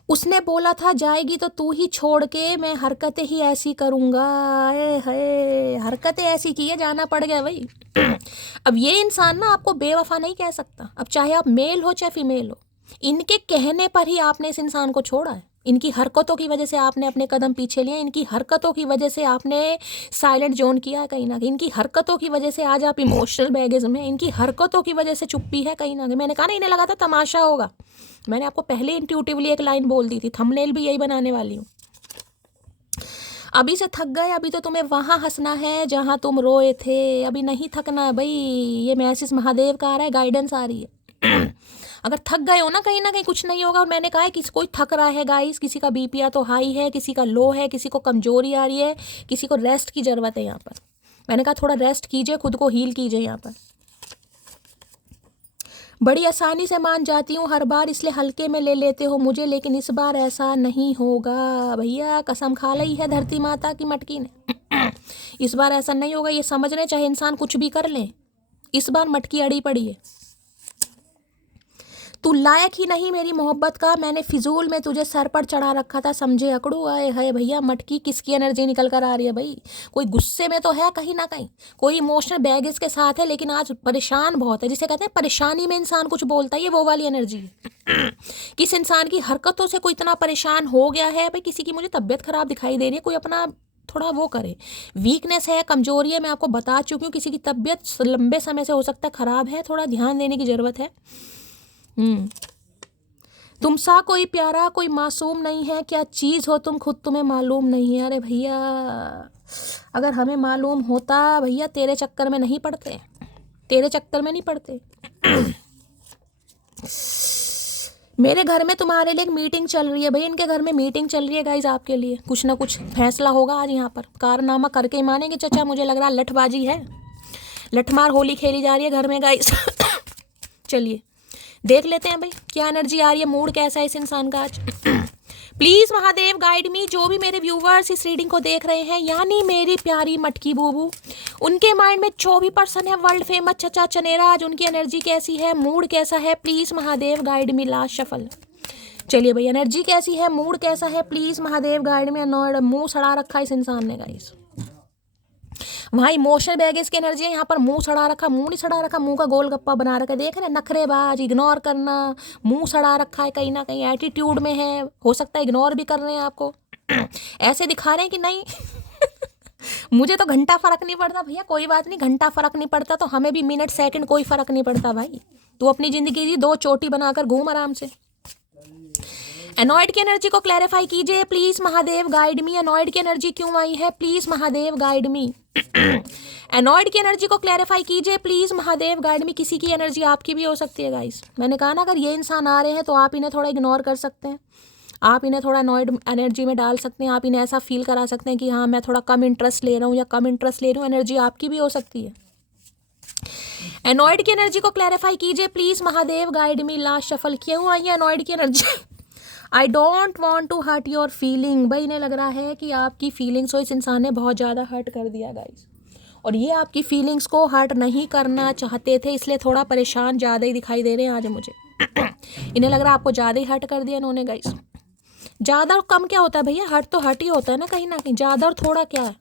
उसने बोला था जाएगी तो तू ही छोड़ के, मैं हरकतें ही ऐसी करूँगा। है हरकतें ऐसी की है, जाना पड़ गया भाई। अब ये इंसान ना आपको बेवफा नहीं कह सकता। अब चाहे आप मेल हो चाहे फीमेल हो, इनके कहने पर ही आपने इस इंसान को छोड़ा है। इनकी हरकतों की वजह से आपने अपने कदम पीछे लिए, इनकी हरकतों की वजह से आपने साइलेंट जोन किया कहीं ना कहीं, इनकी हरकतों की वजह से आज आप इमोशनल बैगेज में, इनकी हरकतों की वजह से चुप्पी है कहीं ना कहीं। मैंने कहा ना इन्हें लगा था तमाशा होगा, मैंने आपको पहले इंट्यूटिवली एक लाइन बोल दी थी, थंबनेल भी यही बनाने वाली हूँ। अभी से थक गए? अभी तो तुम्हें वहाँ हंसना है जहाँ तुम रोए थे, अभी नहीं थकना भाई। ये मैसेज महादेव का आ रहा है, गाइडेंस आ रही है। अगर थक गए हो ना कहीं कुछ नहीं होगा। और मैंने कहा है किसी कोई थक रहा है गाइस, किसी का बीपी या तो हाई है, किसी का लो है, किसी को कमजोरी आ रही है, किसी को रेस्ट की ज़रूरत है यहाँ पर। मैंने कहा थोड़ा रेस्ट कीजिए, खुद को हील कीजिए यहाँ पर। बड़ी आसानी से मान जाती हूँ हर बार, इसलिए हल्के में ले लेते हो मुझे, लेकिन इस बार ऐसा नहीं होगा भैया। कसम खा ली है धरती माता की मटकी ने। इस बार ऐसा नहीं होगा, ये समझ रहे चाहे इंसान कुछ भी कर ले, इस बार मटकी अड़ी पड़ी है। तू लायक ही नहीं मेरी मोहब्बत का, मैंने फिजूल में तुझे सर पर चढ़ा रखा था, समझे अकड़ू। आए है भैया, मटकी किसकी एनर्जी निकल कर आ रही है भाई? कोई गुस्से में तो है कहीं ना कहीं, कोई इमोशनल बैगेज के साथ है, लेकिन आज परेशान बहुत है। जिसे कहते हैं परेशानी में इंसान कुछ बोलता है, ये वो वाली एनर्जी है। किस इंसान की हरकतों से कोई इतना परेशान हो गया है भाई? किसी की मुझे तबीयत खराब दिखाई दे रही है, कोई अपना थोड़ा वो करे, वीकनेस है, कमजोरी है, मैं आपको बता चुकी हूँ। किसी की तबीयत लंबे समय से हो सकता है खराब है, थोड़ा ध्यान देने की ज़रूरत है। तुम सा कोई प्यारा कोई मासूम नहीं है, क्या चीज़ हो तुम खुद तुम्हें मालूम नहीं है। अरे भैया अगर हमें मालूम होता भैया, तेरे चक्कर में नहीं पड़ते, तेरे चक्कर में नहीं पड़ते। मेरे घर में तुम्हारे लिए एक मीटिंग चल रही है भैया, इनके घर में मीटिंग चल रही है गाइज, आपके लिए कुछ ना कुछ फैसला होगा आज यहाँ पर। कारनामा करके ही मानेंगे चचा, मुझे लग रहा है लठबाजी है, लठमार होली खेली जा रही है घर में गाइज। चलिए देख लेते हैं भाई क्या एनर्जी आ रही है, मूड कैसा है इस इंसान का आज। प्लीज महादेव गाइड मी। जो भी मेरे व्यूवर्स इस रीडिंग को देख रहे हैं, यानी मेरी प्यारी मटकी बूबू, उनके माइंड में जो भी पर्सन है वर्ल्ड फेमस चचा चनेरा, आज उनकी एनर्जी कैसी है, मूड कैसा है, please Mahadev guide me. Last shuffle. चलिए भाई एनर्जी कैसी है, मूड कैसा है, प्लीज महादेव गाइड मी। मुंह सड़ा रखा इस इंसान ने गाइस, वहाँ इमोशनल बैगेज की एनर्जी है, यहाँ पर मुंह सड़ा रखा, मुंह नहीं सड़ा रखा, मुंह का गोल गप्पा बना रखा है। देख रहे नखरेबाज, इग्नोर करना, मुंह सड़ा रखा है, कहीं ना कहीं एटीट्यूड में है, हो सकता है इग्नोर भी कर रहे हैं आपको, ऐसे दिखा रहे हैं कि नहीं। मुझे तो घंटा फर्क नहीं पड़ता भैया, कोई बात नहीं, घंटा फर्क नहीं पड़ता तो हमें भी मिनट सेकंड कोई फर्क नहीं पड़ता भाई। तू अपनी जिंदगी की 2 चोटी बनाकर घूम आराम से। एनॉइड की एनर्जी को क्लैरिफाई कीजिए please Mahadev guide me. Annoyed की एनर्जी क्यों आई है, please Mahadev guide me. Annoyed की एनर्जी को क्लैरिफाई कीजिए प्लीज महादेव गाइड मी। किसी की एनर्जी आपकी भी हो सकती है गाइस। मैंने कहा ना अगर ये इंसान आ रहे हैं तो आप इन्हें थोड़ा इग्नोर कर सकते हैं, आप इन्हें थोड़ा एनॉइड एनर्जी में डाल सकते हैं, आप इन्हें ऐसा फील करा सकते हैं कि हाँ मैं थोड़ा कम इंटरेस्ट ले रहा हूँ या कम इंटरेस्ट ले रही हूँ। एनर्जी आपकी भी हो सकती है। एनॉइड की एनर्जी को क्लैरिफाई कीजिए please Mahadev guide me. Last shuffle क्यों आई है एनॉइड की energy. I don't want to hurt your feeling. भाई इन्हें लग रहा है कि आपकी फीलिंग्स को इस इंसान ने बहुत ज़्यादा हर्ट कर दिया गाइस, और ये आपकी फीलिंग्स को हर्ट नहीं करना चाहते थे, इसलिए थोड़ा परेशान ज़्यादा ही दिखाई दे रहे हैं आज मुझे। इन्हें लग रहा है आपको ज़्यादा ही हर्ट कर दिया इन्होंने गाइस। ज़्यादा और कम क्या होता है भैया, हर्ट तो हर्ट ही होता है ना कहीं। ज़्यादा और थोड़ा क्या है,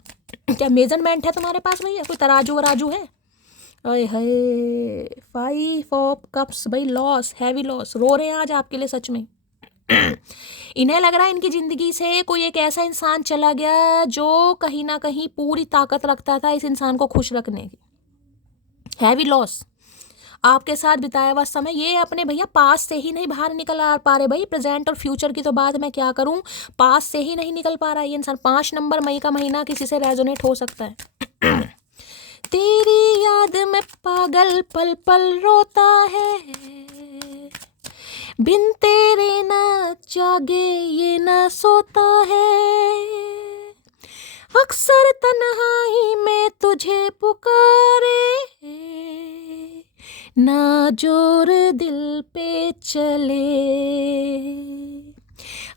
क्या मेजरमेंट है तुम्हारे पास भैया, कोई तराजू वराजू है? अरे हाय, 5 ऑफ कप्स भाई, लॉस, हैवी लॉस, रो रहे हैं आज आपके लिए सच में। इन्हें लग रहा है इनकी जिंदगी से कोई एक ऐसा इंसान चला गया जो कहीं ना कहीं पूरी ताकत रखता था इस इंसान को खुश रखने की। हैवी लॉस, आपके साथ बिताया हुआ समय, ये अपने भैया पास से ही नहीं बाहर निकल आ पा रहे भाई। प्रेजेंट और फ्यूचर की तो बात मैं क्या करूं, पास से ही नहीं निकल पा रहा है ये इंसान। 5 नंबर मई का महीना किसी से रेजोनेट हो सकता है। तेरी याद में पागल पल पल रोता है, बिन तेरे ना जागे ये ना सोता है, अक्सर तन्हाई में तुझे पुकारे, ना जोर दिल पे चले,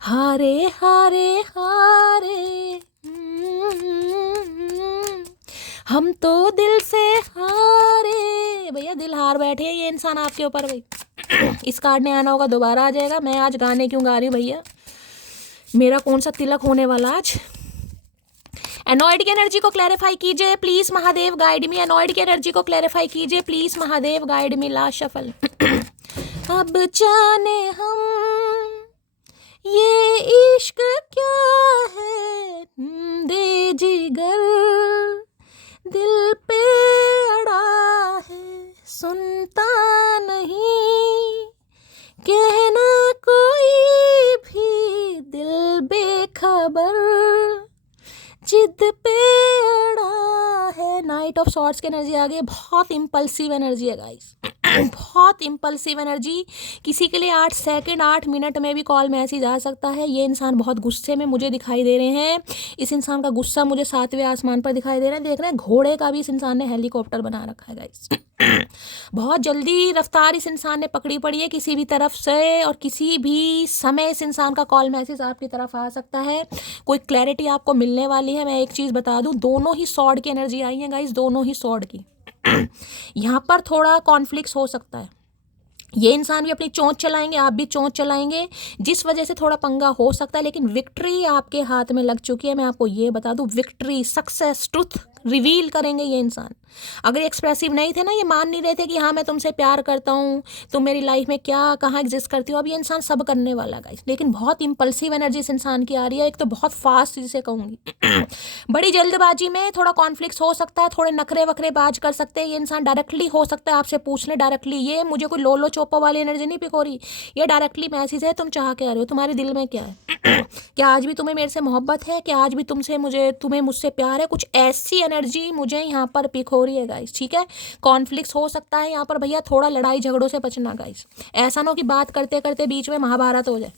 हारे हारे हारे, हम तो दिल से हारे। भैया दिल हार बैठे हैं ये इंसान आपके ऊपर भाई। इस कार्ड ने आना होगा, दोबारा आ जाएगा। मैं आज गाने क्यों गा रही हूँ भैया, मेरा कौन सा तिलक होने वाला आज। एनॉइड की एनर्जी को क्लैरिफाई कीजिए please Mahadev, guide me. Annoyed की एनर्जी को क्लैरिफाई कीजिए please Mahadev, guide me. Last shuffle. अब जाने हम ये इश्क क्या है, दे जिगर दिल पे अड़ा है, सुनता नहीं कहना कोई भी, दिल बेखबर जिद पे अड़ा है। नाइट ऑफ सॉर्ड्स की एनर्जी आ गई। बहुत इम्पल्सिव एनर्जी है गाइस, बहुत इम्पल्सिव एनर्जी। किसी के लिए 8 सेकंड 8 मिनट में भी कॉल मैसेज आ सकता है। ये इंसान बहुत गुस्से में मुझे दिखाई दे रहे हैं। इस इंसान का गुस्सा मुझे 7वें आसमान पर दिखाई दे रहा है। देख रहे हैं घोड़े का भी इस इंसान ने हेलीकॉप्टर बना रखा है गाइस। बहुत जल्दी रफ्तार इस इंसान ने पकड़ी पड़ी है किसी भी तरफ से, और किसी भी समय इस इंसान का कॉल मैसेज आपकी तरफ आ सकता है। कोई क्लैरिटी आपको मिलने वाली है। मैं एक चीज़ बता दूं, दोनों ही सॉर्ड की एनर्जी आई है गाइस, दोनों ही सॉर्ड की। यहाँ पर थोड़ा कॉन्फ्लिक्ट हो सकता है। ये इंसान भी अपनी चोंच चलाएंगे, आप भी चोंच चलाएंगे, जिस वजह से थोड़ा पंगा हो सकता है। लेकिन विक्ट्री आपके हाथ में लग चुकी है। मैं आपको ये बता दूं, विक्ट्री, सक्सेस, ट्रुथ रिवील करेंगे ये इंसान। अगर एक्सप्रेसिव नहीं थे ना, ये मान नहीं रहे थे कि हाँ मैं तुमसे प्यार करता हूँ, तुम मेरी लाइफ में क्या कहाँ एग्जिस्ट करती हो, अब ये इंसान सब करने वाला गाइस। लेकिन बहुत इंपल्सिव एनर्जी इस इंसान की आ रही है। एक तो बहुत फास्ट, जिसे कहूँगी बड़ी जल्दबाजी में थोड़ा कॉन्फ्लिक्ट हो सकता है, थोड़े नखरे वखरे बाज कर सकते हैं ये इंसान। डायरेक्टली हो सकता है आपसे पूछ ले डायरेक्टली। ये मुझे कोई लोलो चोपो वाली एनर्जी नहीं पिको रही, ये डायरेक्टली मैसेज है, तुम चाह के आ रहे हो, तुम्हारे दिल में क्या है। क्या आज भी तुम्हें मेरे से मोहब्बत है, क्या आज भी तुम्हें मुझसे प्यार है, कुछ ऐसी एनर्जी मुझे यहाँ पर पिक हो रही है गाइस। ठीक है, कॉन्फ्लिक्ट हो सकता है यहाँ पर भैया, थोड़ा लड़ाई झगड़ों से बचना गाइस। ऐसा ना हो कि बात करते करते बीच में महाभारत हो जाए।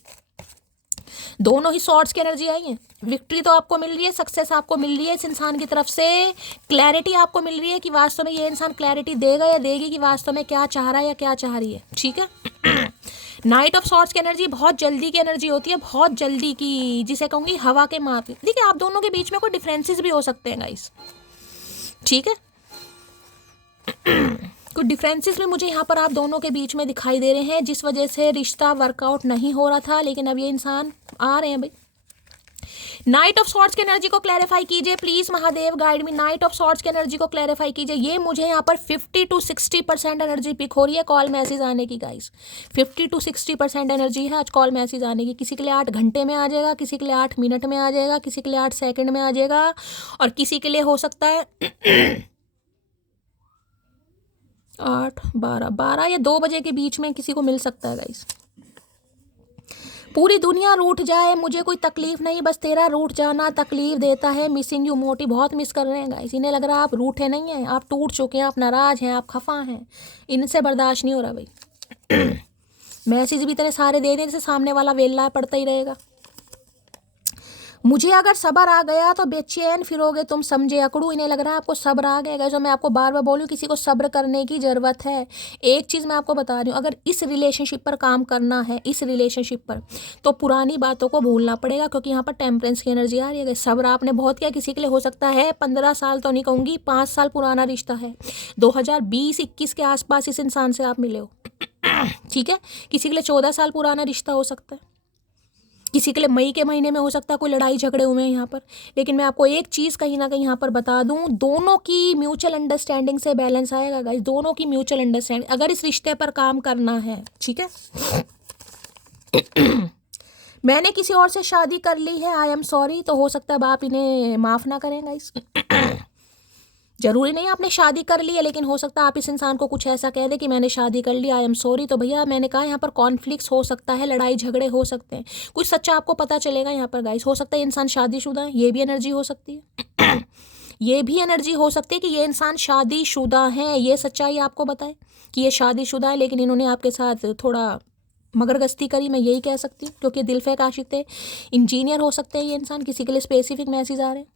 दोनों ही सॉर्ड्स की एनर्जी आई है। विक्ट्री तो आपको मिल रही है, सक्सेस आपको मिल रही है इस इंसान की तरफ से, क्लैरिटी आपको मिल रही है कि वास्तव में ये इंसान क्लैरिटी देगा या देगी कि वास्तव में क्या चाह रहा है या क्या चाह रही है। ठीक है। नाइट ऑफ सॉर्ड्स की एनर्जी बहुत जल्दी की एनर्जी होती है, बहुत जल्दी की, जिसे कहूँगी हवा के माप। देखिए आप दोनों के बीच में कोई डिफरेंसेस भी हो सकते हैं गाइस। ठीक है, कुछ डिफरेंसेस भी मुझे यहाँ पर आप दोनों के बीच में दिखाई दे रहे हैं, जिस वजह से रिश्ता वर्कआउट नहीं हो रहा था। लेकिन अब ये इंसान आ रहे हैं भाई। नाइट ऑफ सॉर्ड्स की एनर्जी को क्लैरिफाई कीजिए please Mahadev, guide me. Night of Swords की एनर्जी को क्लैरिफाई कीजिए। ये मुझे यहाँ पर 50 to 60% एनर्जी पिक हो रही है कॉल मैसेज आने की गाइस। 50 to 60% एनर्जी है आज कॉल मैसेज आने की। किसी के लिए 8 घंटे में आ जाएगा, किसी के लिए 8 मिनट में आ जाएगा, किसी के लिए 8 सेकंड में आ जाएगा, और किसी के लिए हो सकता है 8, 12 या 2 बजे के बीच में किसी को मिल सकता है गाइस। पूरी दुनिया रूठ जाए मुझे कोई तकलीफ नहीं, बस तेरा रूठ जाना तकलीफ देता है। मिसिंग यू मोटी, बहुत मिस कर रहे हैं गाइस। इन्हें लग रहा है आप रूठे नहीं हैं, आप टूट चुके हैं, आप नाराज हैं, आप खफा हैं। इनसे बर्दाश्त नहीं हो रहा भाई। मैसेज भी इतने सारे दे दें जैसे सामने वाला वेला पड़ता ही रहेगा। मुझे अगर सब्र आ गया तो बेचैन फिरोगे तुम, समझे अकड़ू। इन्हें लग रहा है आपको सब्र आ गया। जो मैं आपको बार बार बोलूँ, किसी को सब्र करने की ज़रूरत है। एक चीज़ मैं आपको बता रही हूँ, अगर इस रिलेशनशिप पर काम करना है, इस रिलेशनशिप पर, तो पुरानी बातों को भूलना पड़ेगा, क्योंकि यहाँ पर टेम्परेंस की एनर्जी आ रही है। सब्र आपने बहुत किया, किसी के लिए हो सकता है 15 साल तो नहीं कहूँगी, 5 साल पुराना रिश्ता है। 2020-21 के आसपास इस इंसान से आप मिले हो। ठीक है, किसी के लिए 14 साल पुराना रिश्ता हो सकता है, किसी के लिए मई के महीने में हो सकता है कोई लड़ाई झगड़े हुए हैं यहाँ पर। लेकिन मैं आपको एक चीज़ कहीं ना कहीं यहाँ पर बता दूँ, दोनों की म्यूचुअल अंडरस्टैंडिंग से बैलेंस आएगा गाइस, दोनों की म्यूचुअल अंडरस्टैंडिंग, अगर इस रिश्ते पर काम करना है, ठीक है। मैंने किसी और से शादी कर ली है, आई एम सॉरी, तो हो सकता है आप इन्हें माफ़ ना करें गाइस। जरूरी नहीं आपने शादी कर ली है, लेकिन हो सकता है आप इस इंसान को कुछ ऐसा कह दे कि मैंने शादी कर ली, आई एम सॉरी। तो भैया मैंने कहा यहाँ पर कॉन्फ्लिक्ट्स हो सकता है, लड़ाई झगड़े हो सकते हैं, कुछ सच्चा आपको पता चलेगा यहाँ पर गाइस। हो सकता है इंसान शादीशुदा है, ये भी एनर्जी हो सकती है। ये भी एनर्जी हो सकती है कि ये इंसान शादीशुदा है, ये सच्चाई आपको बताए कि ये शादीशुदा है, लेकिन इन्होंने आपके साथ थोड़ा मगरगस्ती करी, मैं यही कह सकती हूँ, क्योंकि दिल फेक आशिक थे। इंजीनियर हो सकते हैं ये इंसान, किसी के लिए स्पेसिफिक मैसेज आ रहे हैं।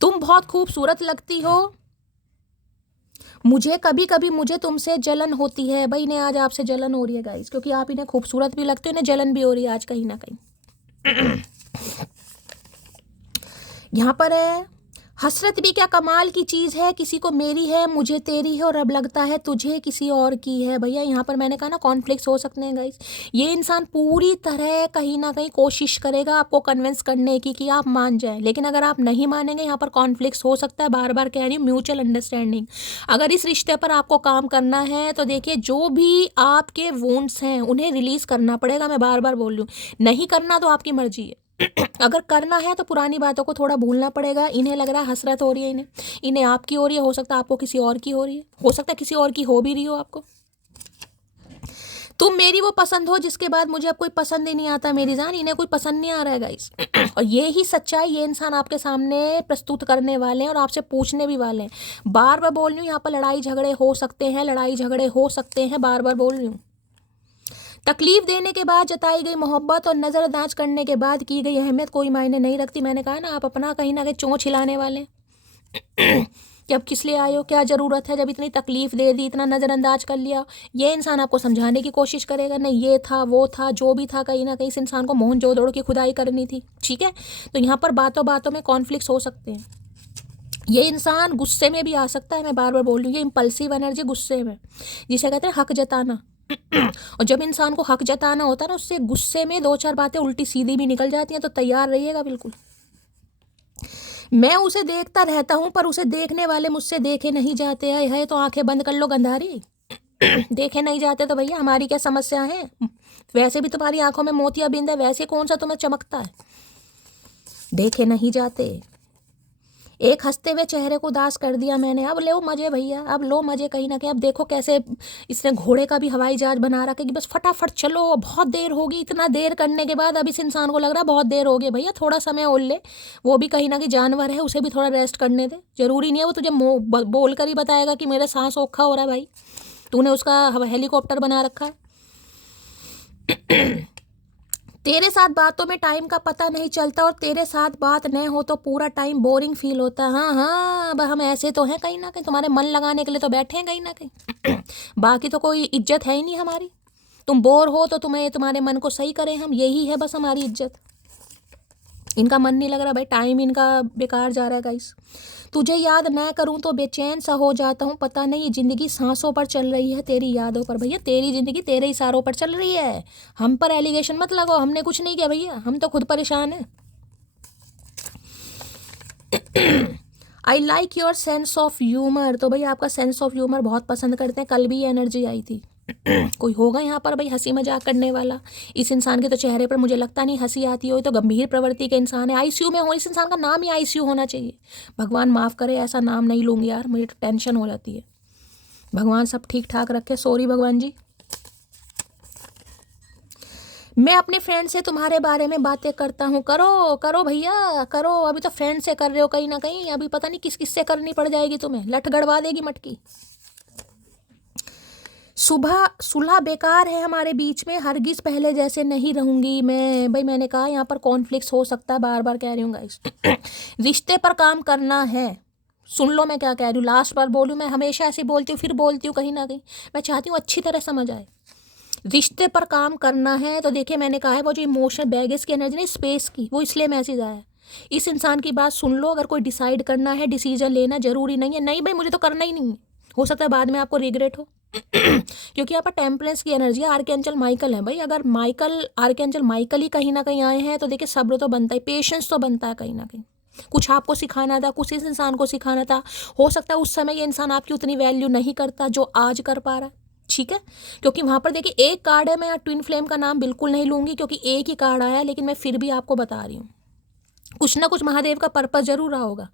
तुम बहुत खूबसूरत लगती हो, मुझे कभी कभी मुझे तुमसे जलन होती है। भाई इन्हें आज आपसे जलन हो रही है गाइस, क्योंकि आप इन्हें खूबसूरत भी लगते हो, इन्हें जलन भी हो रही है आज कहीं ना कहीं। यहाँ पर है हसरत भी क्या कमाल की चीज़ है, किसी को मेरी है मुझे तेरी है, और अब लगता है तुझे किसी और की है। भैया यहाँ पर मैंने कहा ना कॉन्फ्लिक्ट्स हो सकते हैं गाइस। ये इंसान पूरी तरह कहीं ना कहीं कोशिश करेगा आपको कन्विंस करने की कि आप मान जाएं, लेकिन अगर आप नहीं मानेंगे यहाँ पर कॉन्फ्लिक्ट्स हो सकता है। बार बार कह रही हूँ म्यूचुअल अंडरस्टैंडिंग, अगर इस रिश्ते पर आपको काम करना है तो देखिए जो भी आपके वुंड्स हैं उन्हें रिलीज़ करना पड़ेगा। मैं बार बार बोल रही हूँ, नहीं करना तो आपकी मर्जी है, अगर करना है तो पुरानी बातों को थोड़ा भूलना पड़ेगा। इन्हें लग रहा है हसरत हो रही है, इन्हें आपकी हो रही है, हो सकता है आपको किसी और की हो रही है, हो सकता है किसी और की हो भी रही हो आपको। तुम मेरी वो पसंद हो जिसके बाद मुझे अब कोई पसंद ही नहीं आता मेरी जान, इन्हें कोई पसंद नहीं आ रहा है गाइस। और ये ही सच्चाई ये इंसान आपके सामने प्रस्तुत करने वाले हैं और आपसे पूछने भी वाले हैं। बार बार बोल रही हूँ यहाँ पर लड़ाई झगड़े हो सकते हैं, लड़ाई झगड़े हो सकते हैं, बार बार बोल रही हूँ। तकलीफ देने के बाद जताई गई मोहब्बत और नज़रअंदाज करने के बाद की गई अहमियत कोई मायने नहीं रखती। मैंने कहा ना आप अपना कहीं ना कहीं चोंच हिलाने वाले कि अब किस लिए आए हो, क्या ज़रूरत है, जब इतनी तकलीफ दे दी, इतना नज़रअंदाज कर लिया। ये इंसान आपको समझाने की कोशिश करेगा, नहीं ये था वो था जो भी था, कहीं ना कहीं इस इंसान को मोहन जोदड़ो की खुदाई करनी थी, ठीक है। तो यहाँ पर बातों बातों में कॉन्फ्लिक्ट्स हो सकते हैं। ये इंसान गुस्से में भी आ सकता है, मैं बार बार बोल रही हूँ, ये इम्पल्सिव एनर्जी गुस्से में, जिसे कहते हैं हक जताना। और जब इंसान को हक जताना होता है ना, उससे गुस्से में दो चार बातें उल्टी सीधी भी निकल जाती हैं, तो तैयार रहिएगा बिल्कुल। मैं उसे देखता रहता हूँ पर उसे देखने वाले मुझसे देखे नहीं जाते है तो आंखें बंद कर लो गंधारी। देखे नहीं जाते तो भैया हमारी क्या समस्या है, वैसे भी तुम्हारी आंखों में मोतियाबिंद है, वैसे कौन सा तुम्हें चमकता है। देखे नहीं जाते, एक हंसते हुए चेहरे को उदास कर दिया मैंने, अब लो मजे भैया, अब लो मजे कहीं ना कहीं। अब देखो कैसे इसने घोड़े का भी हवाई जहाज बना रखा है कि बस फटाफट चलो, बहुत देर होगी। इतना देर करने के बाद अब इस इंसान को लग रहा है बहुत देर हो गई, भैया थोड़ा समय और ले। वो भी कहीं ना कहीं जानवर है, उसे भी थोड़ा रेस्ट करने दे। जरूरी नहीं है वो तुझे बोल कर ही बताएगा कि मेरा सांस औखा हो रहा है। भाई तूने उसका हेलीकॉप्टर बना रखा है। तेरे साथ बातों में टाइम का पता नहीं चलता, और तेरे साथ बात न हो तो पूरा टाइम बोरिंग फील होता है। हाँ हाँ, अब हम ऐसे तो हैं कहीं ना कहीं, तुम्हारे मन लगाने के लिए तो बैठे हैं कहीं ना कहीं। बाकी तो कोई इज्जत है ही नहीं हमारी। तुम बोर हो तो तुम्हें तुम्हारे मन को सही करें हम, यही है बस हमारी इज्जत। इनका मन नहीं लग रहा भाई, टाइम इनका बेकार जा रहा है गाइस। तुझे याद न करूं तो बेचैन सा हो जाता हूं, पता नहीं जिंदगी सांसों पर चल रही है तेरी यादों पर। भैया तेरी जिंदगी तेरे इशारों पर चल रही है, हम पर एलिगेशन मत लगाओ, हमने कुछ नहीं किया भैया, हम तो खुद परेशान हैं। I like your sense of humour, तो भैया आपका सेंस ऑफ ह्यूमर बहुत पसंद करते हैं, कल भी ये एनर्जी आई थी। कोई होगा यहाँ पर भाई हंसी मजाक करने वाला। इस इंसान के तो चेहरे पर मुझे लगता नहीं हंसी आती हो, तो गंभीर प्रवृत्ति के इंसान है, आईसीयू में हो। इस इंसान का नाम ही आईसीयू होना चाहिए। भगवान माफ़ करे ऐसा नाम नहीं लूँगी यार, मुझे तो टेंशन हो जाती है। भगवान सब ठीक ठाक रखे, सॉरी भगवान जी। मैं अपने फ्रेंड से तुम्हारे बारे में बातें करता हूँ, करो करो भैया करो, अभी तो फ्रेंड से कर रहे हो कहीं ना कहीं, अभी पता नहीं किस किस से करनी पड़ जाएगी तुम्हें, लठ गड़वा देगी मटकी। सुबह सुलह बेकार है हमारे बीच में, हरगिज पहले जैसे नहीं रहूंगी मैं। भाई मैंने कहा यहाँ पर कॉन्फ्लिक्ट्स हो सकता है, बार बार कह रही हूँ गाइस। रिश्ते पर काम करना है, सुन लो मैं क्या कह रही हूँ, लास्ट बार बोलूँ, मैं हमेशा ऐसे बोलती हूँ फिर बोलती हूँ कहीं ना कहीं, मैं चाहती हूँ अच्छी तरह समझ आए। रिश्ते पर काम करना है तो देखिए मैंने कहा है वो जो इमोशनल बैगेज की एनर्जी नहीं स्पेस की, वो इसलिए मैसेज आया है। इस इंसान की बात सुन लो, अगर कोई डिसाइड करना है, डिसीजन लेना जरूरी नहीं है, नहीं भाई मुझे तो करना ही नहीं है, हो सकता है बाद में आपको रिग्रेट हो। क्योंकि यहाँ पर टेम्परेंस की एनर्जी है, आर्कएंजल माइकल है भाई। अगर आर्कएंजल माइकल ही कहीं ना कहीं आए हैं तो देखिए सब्र तो बनता है, पेशेंस तो बनता है कहीं ना कहीं। कुछ आपको सिखाना था, कुछ इस इंसान को सिखाना था। हो सकता है उस समय ये इंसान आपकी उतनी वैल्यू नहीं करता जो आज कर पा रहा है, ठीक है। क्योंकि वहाँ पर देखिए एक कार्ड है, मैं यहाँ ट्विन फ्लेम का नाम बिल्कुल नहीं लूँगी क्योंकि एक ही कार्ड आया है, लेकिन मैं फिर भी आपको बता रही हूँ कुछ ना कुछ महादेव का पर्पस जरूर रहा होगा।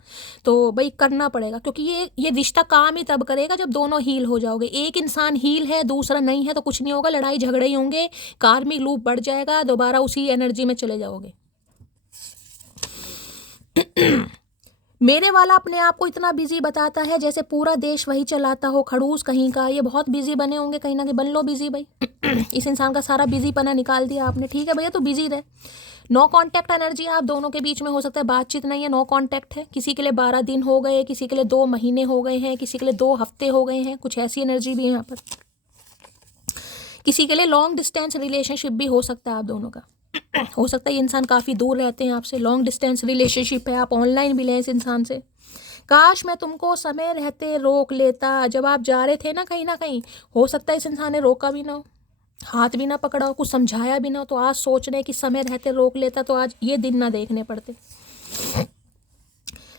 तो भाई करना पड़ेगा, क्योंकि ये रिश्ता काम ही तब करेगा जब दोनों हील हो जाओगे। एक इंसान हील है, दूसरा नहीं है, तो कुछ नहीं होगा, लड़ाई झगड़े ही होंगे, कार्मिक लूप बढ़ जाएगा, दोबारा उसी एनर्जी में चले जाओगे। मेरे वाला अपने आप को इतना बिजी बताता है जैसे पूरा देश वही चलाता हो, खड़ूस कहीं का। ये बहुत बिजी बने होंगे, कहीं ना कहीं बन लो बिजी भाई। इस इंसान का सारा बिजी पना निकाल दिया आपने, ठीक है भैया, तो बिजी रहे। नो कांटेक्ट एनर्जी आप दोनों के बीच में, हो सकता है बातचीत नहीं है, नो कांटेक्ट है। किसी के लिए 12 दिन हो गए, किसी के लिए 2 महीने हो गए हैं, किसी के लिए 2 हफ्ते हो गए हैं, कुछ ऐसी एनर्जी भी है यहाँ पर। किसी के लिए लॉन्ग डिस्टेंस रिलेशनशिप भी हो सकता है आप दोनों का। हो सकता है ये इंसान काफ़ी दूर रहते हैं आपसे, लॉन्ग डिस्टेंस रिलेशनशिप है, आप ऑनलाइन भी लें इस इंसान से। काश मैं तुमको समय रहते रोक लेता, जब आप जा रहे थे ना कहीं, हो सकता है इस इंसान ने रोका भी ना हो, हाथ भी ना पकड़ा हो, कुछ समझाया भी ना हो, तो आज सोच रहे कि समय रहते रोक लेता तो आज ये दिन ना देखने पड़ते।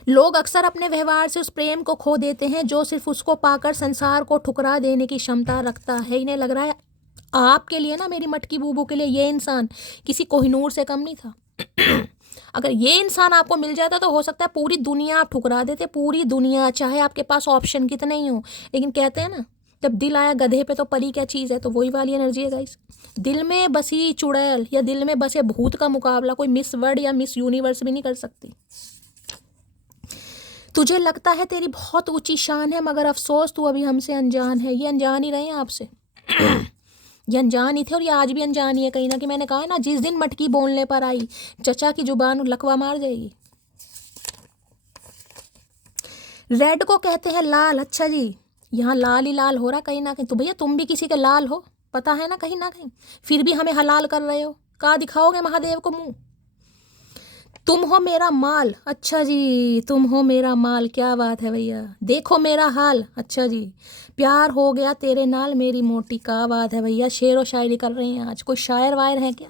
लोग अक्सर अपने व्यवहार से उस प्रेम को खो देते हैं जो सिर्फ उसको पाकर संसार को ठुकरा देने की क्षमता रखता है। इन्हें लग रहा है आपके लिए ना, मेरी मटकी बूबू के लिए ये इंसान किसी कोहिनूर से कम नहीं था। अगर ये इंसान आपको मिल जाता तो हो सकता है पूरी दुनिया आप ठुकरा देते, पूरी दुनिया, चाहे आपके पास ऑप्शन कितने ही हो। लेकिन कहते हैं ना, जब दिल आया गधे पे तो परी क्या चीज़ है, तो वही वाली एनर्जी है गाइस। दिल में बसी चुड़ैल या दिल में बसे भूत का मुकाबला कोई मिस वर्ल्ड या मिस यूनिवर्स भी नहीं कर सकती। तुझे लगता है तेरी बहुत ऊंची शान है, मगर अफसोस तू अभी हमसे अनजान है। ये अनजान ही रहे हैं आपसे। ये अनजान ही थे और ये आज भी अनजान ही है कहीं ना कि। मैंने कहा है ना, जिस दिन मटकी बोलने पर आई चचा की जुबान लकवा मार जाएगी। रेड को कहते हैं लाल। अच्छा जी, यहाँ लाल ही लाल हो रहा कहीं ना कहीं, तो भैया तुम भी किसी के लाल हो, पता है ना कहीं ना कहीं, फिर भी हमें हलाल कर रहे हो। कहाँ दिखाओगे महादेव को मुंह? तुम हो मेरा माल। अच्छा जी, तुम हो मेरा माल, क्या बात है भैया, देखो मेरा हाल। अच्छा जी, प्यार हो गया तेरे नाल मेरी मोटी, क्या बात है भैया, शेर व शायरी कर रहे हैं आज। कोई शायर वायर है क्या?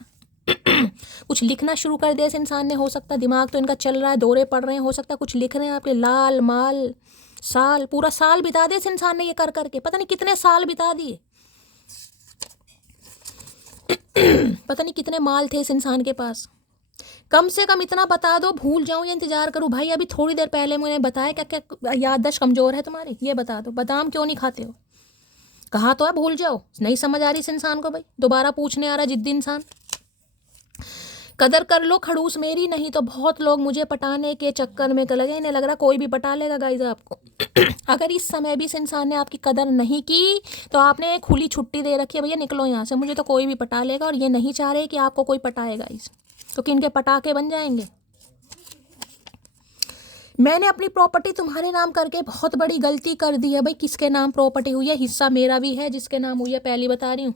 कुछ लिखना शुरू कर दिया इस इंसान ने, हो सकता है दिमाग तो इनका चल रहा है, दौरे पड़ रहे हैं, हो सकता है कुछ लिख रहे हैं आपके। लाल माल, साल, पूरा साल बिता दिया इस इंसान ने ये कर करके, पता नहीं कितने साल बिता दिए। पता नहीं कितने माल थे इस इंसान के पास। कम से कम इतना बता दो, भूल जाऊं या इंतजार करूं? भाई अभी थोड़ी देर पहले मुझे बताया क्या क्या याददाश्त कमजोर है तुम्हारी, ये बता दो। बादाम क्यों नहीं खाते हो? कहा तो है भूल जाओ, नहीं समझ आ रही इस इंसान को भाई, दोबारा पूछने आ रहा जिद्दी इंसान। कदर कर लो खड़ूस मेरी, नहीं तो बहुत लोग मुझे पटाने के चक्कर में लगे। इन्हें लग रहा कोई भी पटा लेगा गाइज आपको। अगर इस समय भी इस इंसान ने आपकी कदर नहीं की तो आपने खुली छुट्टी दे रखी है, भैया निकलो यहाँ से, मुझे तो कोई भी पटा लेगा। और ये नहीं चाह रहे कि आपको कोई पटाए गाइज, तो किनके पटाखे बन जाएंगे। मैंने अपनी प्रॉपर्टी तुम्हारे नाम करके बहुत बड़ी गलती कर दी है। भाई किसके नाम प्रॉपर्टी हुई है? हिस्सा मेरा भी है, जिसके नाम हुई है पहली बता रही हूँ।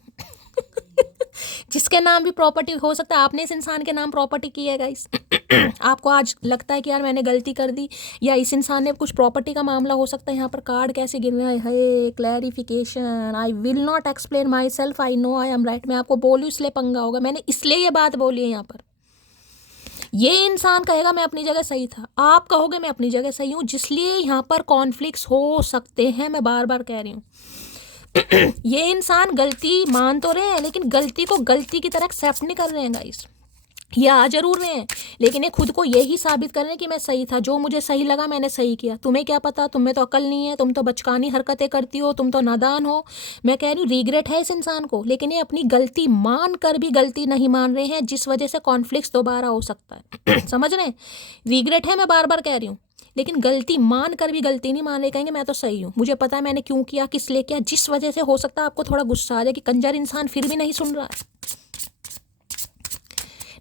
जिसके नाम भी प्रॉपर्टी हो सकता है आपने इस इंसान के नाम प्रॉपर्टी की है गाइस। आपको आज लगता है कि यार मैंने गलती कर दी, या इस इंसान ने कुछ प्रॉपर्टी का मामला हो सकता है। यहाँ पर कार्ड कैसे गिर रहा है? Clarification, I will not explain my self, I know I am right. मैं आपको बोलूँ इसलिए पंगा होगा, मैंने इसलिए ये बात बोली है यहाँ पर। ये इंसान कहेगा मैं अपनी जगह सही था, आप कहोगे मैं अपनी जगह सही हूँ, जिसलिए यहाँ पर कॉन्फ्लिक्ट्स हो सकते हैं। मैं बार बार कह रही हूँ। ये इंसान गलती मान तो रहे हैं, लेकिन गलती को गलती की तरह एक्सेप्ट नहीं कर रहे हैं गाइस। ये आ जरूर रहे हैं, लेकिन ये खुद को यही साबित कर रहे हैं कि मैं सही था, जो मुझे सही लगा मैंने सही किया। तुम्हें क्या पता, तुम्हें तो अकल नहीं है, तुम तो बचकानी हरकतें करती हो, तुम तो नादान हो। मैं कह रही हूँ रिग्रेट है इस इंसान को, लेकिन ये अपनी गलती मान कर भी गलती नहीं मान रहे हैं, जिस वजह से कॉन्फ्लिक्ट दोबारा हो सकता है। समझ रहे हैं? रिग्रेट है, मैं बार बार कह रही हूँ, लेकिन गलती मान कर भी गलती नहीं मान रहे। कहेंगे मैं तो सही हूँ, मुझे पता है मैंने क्यों किया, किस लिए किया, जिस वजह से हो सकता है आपको थोड़ा गुस्सा आ जाए कि कंजर इंसान फिर भी नहीं सुन रहा है।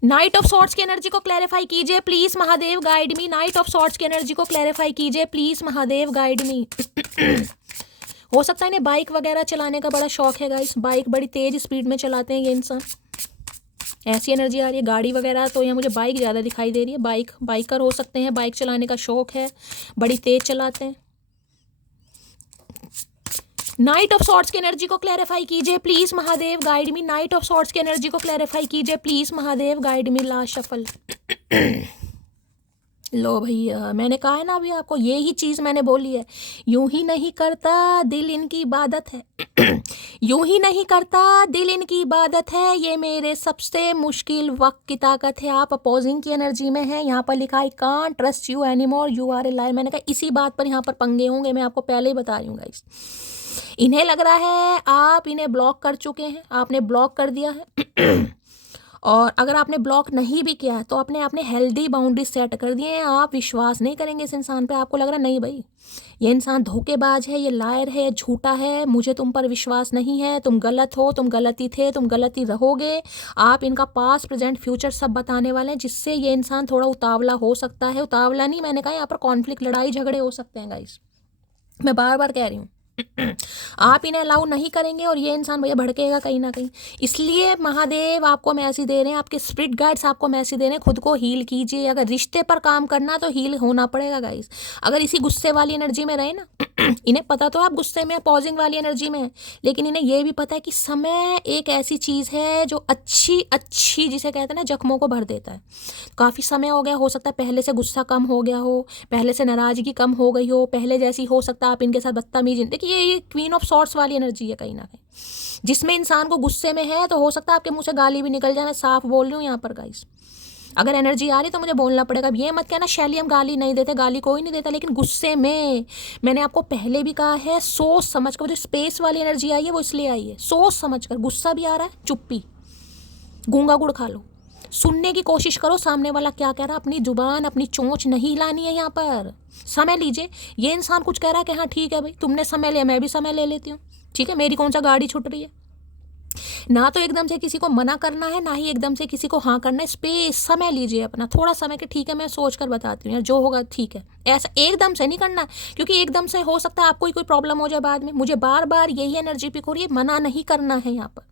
नाइट ऑफ सॉर्ट्स की एनर्जी को क्लैरिफाई कीजिए please Mahadev, guide me. Night of swords की एनर्जी को क्लैरिफाई कीजिए प्लीज महादेव, गाइड मी। हो सकता है इन्हें बाइक वगैरह चलाने का बड़ा शौक है गाइस, बाइक बड़ी तेज स्पीड में चलाते हैं ये इंसान। ऐसी एनर्जी आ रही है, गाड़ी वगैरह तो यहाँ मुझे बाइक ज़्यादा दिखाई दे रही है। बाइकर हो सकते हैं, बाइक चलाने का शौक है, बड़ी तेज चलाते हैं। नाइट ऑफ सॉर्ड्स की एनर्जी को क्लैरिफाई कीजिए please Mahadev, guide me. Night of Swords की एनर्जी को क्लैरिफाई कीजिए please Mahadev, guide me. Last shuffle. लो भैया, मैंने कहा है ना अभी आपको, ये ही चीज़ मैंने बोली है। यूं ही नहीं करता दिल इनकी इबादत है। यूं ही नहीं करता दिल इनकी इबादत है, ये मेरे सबसे मुश्किल वक्त की ताकत है। आप अपोजिंग की एनर्जी में है। यहाँ पर लिखा I can't trust you anymore, you are a liar. मैंने कहा इसी बात पर यहाँ पर पंगे होंगे, मैं आपको पहले ही बता रही हूँ गाइस। इन्हें लग रहा है आप इन्हें ब्लॉक कर चुके हैं, आपने ब्लॉक कर दिया है। और अगर आपने ब्लॉक नहीं भी किया तो आपने हेल्दी बाउंड्री सेट कर दिए हैं। आप विश्वास नहीं करेंगे इस इंसान पे। आपको लग रहा नहीं भाई ये इंसान धोखेबाज है, ये लायर है, झूठा है, मुझे तुम पर विश्वास नहीं है, तुम गलत हो, तुम गलती थे, तुम गलती रहोगे। आप इनका पास्ट प्रेजेंट फ्यूचर सब बताने वाले हैं, जिससे ये इंसान थोड़ा उतावला हो सकता है। उतावला नहीं, मैंने कहा यहाँ पर कॉन्फ्लिक्ट, लड़ाई झगड़े हो सकते हैं गाइस, मैं बार बार कह रही हूँ। आप इन्हें अलाउ नहीं करेंगे और ये इंसान भैया भड़केगा कहीं ना कहीं। इसलिए महादेव आपको मैसेज दे रहे हैं, आपके स्पिरिट गाइड्स आपको मैसेज दे रहे हैं, खुद को हील कीजिए। अगर रिश्ते पर काम करना तो हील होना पड़ेगा गाइस। अगर इसी गुस्से वाली एनर्जी में रहे ना, इन्हें पता तो आप गुस्से में, पॉजिंग वाली एनर्जी में है, लेकिन इन्हें यह भी पता है कि समय एक ऐसी चीज़ है जो अच्छी अच्छी, जिसे कहते हैं ना, जख्मों को भर देता है। काफ़ी समय हो गया, हो सकता है पहले से गुस्सा कम हो गया हो, पहले से नाराज़गी कम हो गई हो, पहले जैसी हो सकता है आप इनके साथ बदतमीजी। देखिए ये क्वीन ऑफ सॉर्ड्स वाली एनर्जी है कहीं ना कहीं, जिसमें इंसान को गुस्से में है तो हो सकता है आपके मुंह से गाली भी निकल जाए। मैं साफ बोल रही हूँ यहाँ पर गाइस, अगर एनर्जी आ रही तो मुझे बोलना पड़ेगा। अब ये मत कहना शैली हम गाली नहीं देते, गाली कोई नहीं देता, लेकिन गुस्से में, मैंने आपको पहले भी कहा है, सोच समझ कर। जो स्पेस वाली एनर्जी आई है वो इसलिए आई है, सोच समझ कर। गुस्सा भी आ रहा है, चुप्पी, गूंगा गुड़ खा लो, सुनने की कोशिश करो सामने वाला क्या कह रहा है। अपनी जुबान, अपनी चोंच नहीं हिलानी है यहाँ पर। समय लीजिए। ये इंसान कुछ कह रहा है कि हाँ ठीक है भाई, तुमने समय लिया, मैं भी समय ले लेती हूँ, ठीक है, मेरी कौन सा गाड़ी छूट रही है। ना तो एकदम से किसी को मना करना है, ना ही एकदम से किसी को हाँ करना है। स्पेस, समय लीजिए अपना, थोड़ा समय के, ठीक है मैं सोच कर बताती हूँ यार, जो होगा ठीक है। ऐसा एकदम से नहीं करना, क्योंकि एकदम से हो सकता है आपको ही कोई प्रॉब्लम हो जाए बाद में। मुझे बार बार यही एनर्जी पिक हो रही है, मना नहीं करना है यहाँ पर।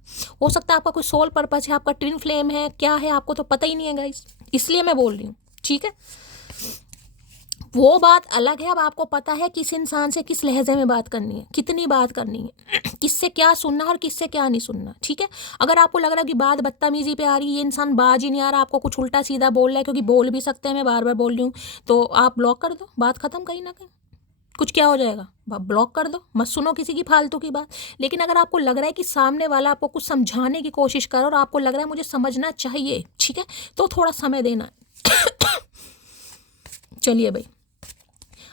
हो सकता है आपका कोई सोल पर्पस है, आपका ट्विन फ्लेम है, क्या है आपको तो पता ही नहीं है गाइस, इसलिए मैं बोल रही हूँ, ठीक है। वो बात अलग है। अब आपको पता है किस इंसान से किस लहजे में बात करनी है, कितनी बात करनी है, किससे क्या सुनना और किससे क्या नहीं सुनना, ठीक है। अगर आपको लग रहा है कि बात बदतमीजी पे आ रही है, ये इंसान बाज ही नहीं आ रहा, आपको कुछ उल्टा सीधा बोल रहा है, क्योंकि बोल भी सकते हैं, मैं बार बार बोल रही हूँ, तो आप ब्लॉक कर दो, बात खत्म। कहीं ना कहीं कुछ क्या हो जाएगा, ब्लॉक कर दो, मत सुनो किसी की फालतू की बात। लेकिन अगर आपको लग रहा है कि सामने वाला आपको कुछ समझाने की कोशिश कर और आपको लग रहा है मुझे समझना चाहिए, ठीक है, तो थोड़ा समय देना है। चलिए भाई,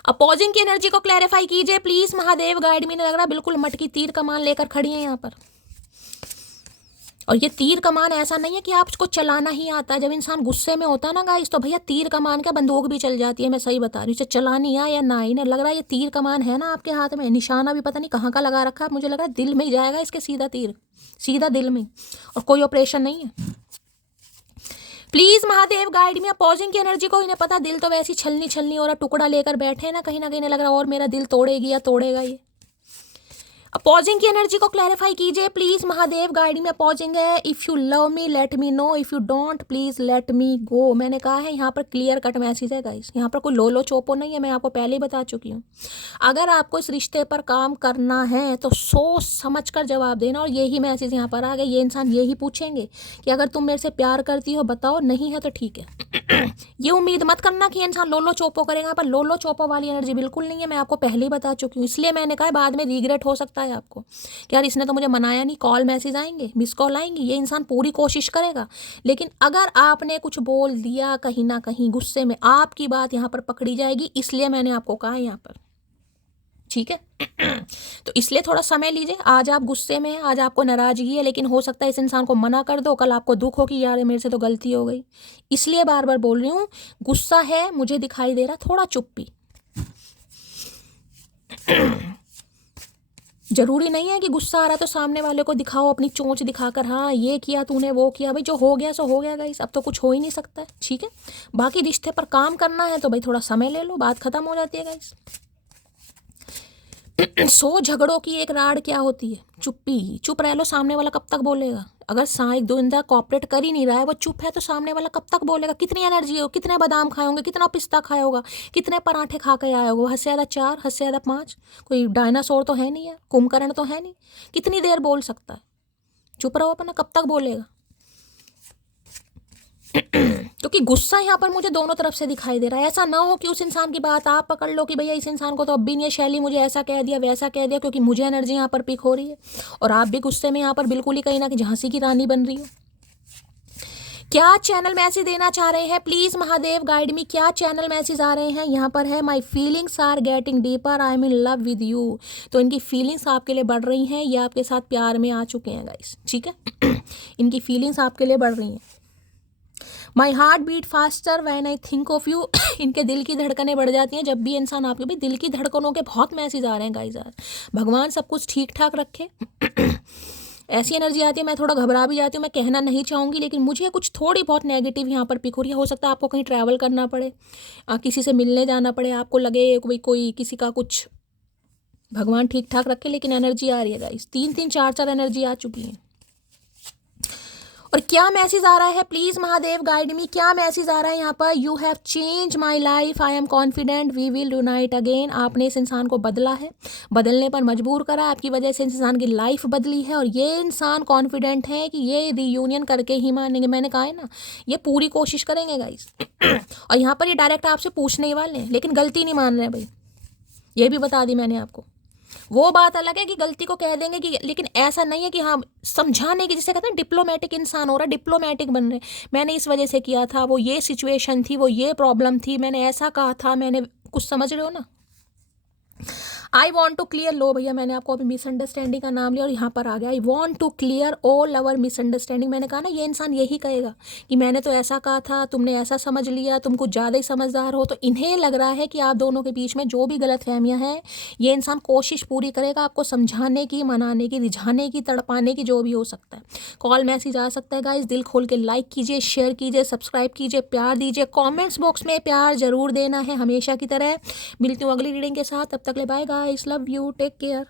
अपोजिंग की एनर्जी को क्लैरिफाई कीजिए प्लीज महादेव, गाइड मी। लग रहा है बिल्कुल मटकी तीर कमान लेकर खड़ी है यहाँ पर। और ये तीर कमान ऐसा नहीं है कि आपको चलाना ही आता है। जब इंसान गुस्से में होता है ना गाइस, तो भैया तीर कमान का बंदूक भी चल जाती है, मैं सही बता रही हूँ। इसे चलानी है या ना, इन्हें लग रहा है ये तीर कमान है ना आपके हाथ में, निशाना भी पता नहीं कहाँ का लगा रखा है। मुझे लग रहा है दिल में ही जाएगा इसके, सीधा तीर, सीधा दिल में, और कोई ऑपरेशन नहीं है। Please Mahadev guide me. Opposing की एनर्जी को, इन्हें पता दिल तो वैसी छलनी छलनी और टुकड़ा लेकर बैठे ना, कहीं ना कहीं लग रहा है और मेरा दिल तोड़ेगी या तोड़ेगा ये। अपोजिंग की एनर्जी को क्लैरिफाई कीजिए please Mahadev, guide me. Opposing है, if you love me let me know, if you don't please let me go. मैंने कहा है यहाँ पर क्लियर कट मैसेज है गाइस, यहाँ पर कोई लोलो चोपो नहीं है, मैं आपको पहले ही बता चुकी हूँ। अगर आपको इस रिश्ते पर काम करना है तो सोच समझ कर जवाब देना, और यही मैसेज यहाँ पर आ गया। ये इंसान यही पूछेंगे कि अगर तुम मेरे से प्यार करती हो बताओ, नहीं है तो ठीक है। ये उम्मीद मत करना कि इंसान लोलो चोपो करेगा, यहाँ पर लोलो चोपो वाली एनर्जी बिल्कुल नहीं है, मैं आपको पहले ही बता चुकी हूँ। इसलिए मैंने कहा बाद में रिग्रेट हो सकता है आपको कि यार इसने तो मुझे मनाया नहीं। कॉल मैसेज आएंगे, मिस कॉल आएंगी, ये इंसान पूरी कोशिश करेगा। लेकिन अगर आपने कुछ बोल दिया कहीं ना कहीं गुस्से में, आपकी बात यहाँ पर पकड़ी जाएगी, इसलिए मैंने आपको कहा यहाँ पर, ठीक है। तो इसलिए थोड़ा समय लीजिए। आज आप गुस्से में हैं, आज आपको नाराजगी है, लेकिन हो सकता है इस इंसान को मना कर दो, कल आपको दुख हो कि यार मेरे से तो गलती हो गई। इसलिए बार बार बोल रही हूँ, गुस्सा है मुझे दिखाई दे रहा, थोड़ा चुप्पी। जरूरी नहीं है कि गुस्सा आ रहा तो सामने वाले को दिखाओ अपनी चोंच दिखाकर, हाँ ये किया तूने, वो किया। भाई जो हो गया सो हो गया गाइस, अब तो कुछ हो ही नहीं सकता है, ठीक है। बाकी रिश्ते पर काम करना है तो भाई थोड़ा समय ले लो, बात खत्म हो जाती है गाइस। 100 झगड़ों की एक राड़ क्या होती है, चुप्पी। चुप रह लो, सामने वाला कब तक बोलेगा, अगर एक दो बंदा कॉपरेट कर ही नहीं रहा है, वो चुप है, तो सामने वाला कब तक बोलेगा? कितनी एनर्जी हो, कितने बादाम खाए होंगे, कितना पिस्ता खाया होगा, कितने पराठे खा के आया होगा? हद से ज़्यादा 4, हद से ज़्यादा 5। कोई डायनासोर तो है नहीं यार, कुंभकर्ण तो है नहीं। कितनी देर बोल सकता है? चुप रहो अपना, कब तक बोलेगा? क्योंकि गुस्सा यहाँ पर मुझे दोनों तरफ से दिखाई दे रहा है। ऐसा ना हो कि उस इंसान की बात आप पकड़ लो कि भैया इस इंसान को तो अब भी नहीं है, शैली मुझे ऐसा कह दिया वैसा कह दिया, क्योंकि मुझे एनर्जी यहाँ पर पिक हो रही है और आप भी गुस्से में यहाँ पर बिल्कुल ही कहीं ना कहीं झांसी की रानी बन रही हो। क्या चैनल मैसेज देना चाह रहे हैं? प्लीज महादेव गाइड मी, क्या चैनल मैसेज आ रहे हैं? यहाँ पर है my feelings are getting deeper, I am in love with you. तो इनकी फीलिंग्स आपके लिए बढ़ रही हैं, ये आपके साथ प्यार में आ चुके हैं गाइस, ठीक है। इनकी फीलिंग्स आपके लिए बढ़ रही हैं। My heart beat faster when I think of you. इनके दिल की धड़कनें बढ़ जाती हैं जब भी इंसान आपके भी। दिल की धड़कनों के बहुत मैसेज आ रहे हैं गाइस यार। भगवान सब कुछ ठीक ठाक रखे। ऐसी एनर्जी आती है, मैं थोड़ा घबरा भी जाती हूँ, मैं कहना नहीं चाहूँगी, लेकिन मुझे कुछ थोड़ी बहुत नेगेटिव यहाँ पर पिक हो रही है। हो सकता है आपको कहीं ट्रैवल करना पड़े, किसी से मिलने जाना पड़े, आपको लगे कोई किसी का कुछ। भगवान ठीक ठाक रखे, लेकिन एनर्जी आ रही है गाइस। 3-3 4-4 एनर्जी आ चुकी है। और क्या मैसेज आ रहा है? प्लीज महादेव गाइड मी, क्या मैसेज आ रहा है यहाँ पर? You have change my life, I am confident we will unite again. आपने इस इंसान को बदला है, बदलने पर मजबूर करा, आपकी वजह से इस इंसान की लाइफ बदली है और ये इंसान कॉन्फिडेंट है कि ये रीयूनियन करके ही मानेंगे। मैंने कहा है ना, ये पूरी कोशिश करेंगे गाइस। और यहाँ पर ये डायरेक्ट आपसे पूछने वाले हैं, लेकिन गलती नहीं मान रहे भाई, ये भी बता दी मैंने आपको। वो बात अलग है कि गलती को कह देंगे कि, लेकिन ऐसा नहीं है कि हाँ समझाने की, जिसे कहते हैं डिप्लोमेटिक इंसान हो रहा है, डिप्लोमेटिक बन रहे। मैंने इस वजह से किया था, वो ये सिचुएशन थी, वो ये प्रॉब्लम थी, मैंने ऐसा कहा था, मैंने कुछ समझ रहे हो ना। आई वॉन्ट टू क्लियर, लो भैया मैंने आपको अभी मिसअंडरस्टैंडिंग का नाम लिया और यहाँ पर आ गया I want to clear all our misunderstanding. मैंने कहा ना, ये इंसान यही कहेगा कि मैंने तो ऐसा कहा था, तुमने ऐसा समझ लिया, तुम कुछ ज़्यादा ही समझदार हो। तो इन्हें लग रहा है कि आप दोनों के बीच में जो भी गलतफहमियां हैं, ये इंसान कोशिश पूरी करेगा आपको समझाने की, मनाने की, रिझाने की, तड़पाने की, जो भी हो सकता है। कॉल मैसेज आ सकता है गाइस। दिल खोल के लाइक कीजिए, शेयर कीजिए, सब्सक्राइब कीजिए, प्यार दीजिए। कॉमेंट्स बॉक्स में प्यार जरूर देना है हमेशा की तरह। मिलती हूँ अगली रीडिंग के साथ, तब तक ले bye guys, love you, take care.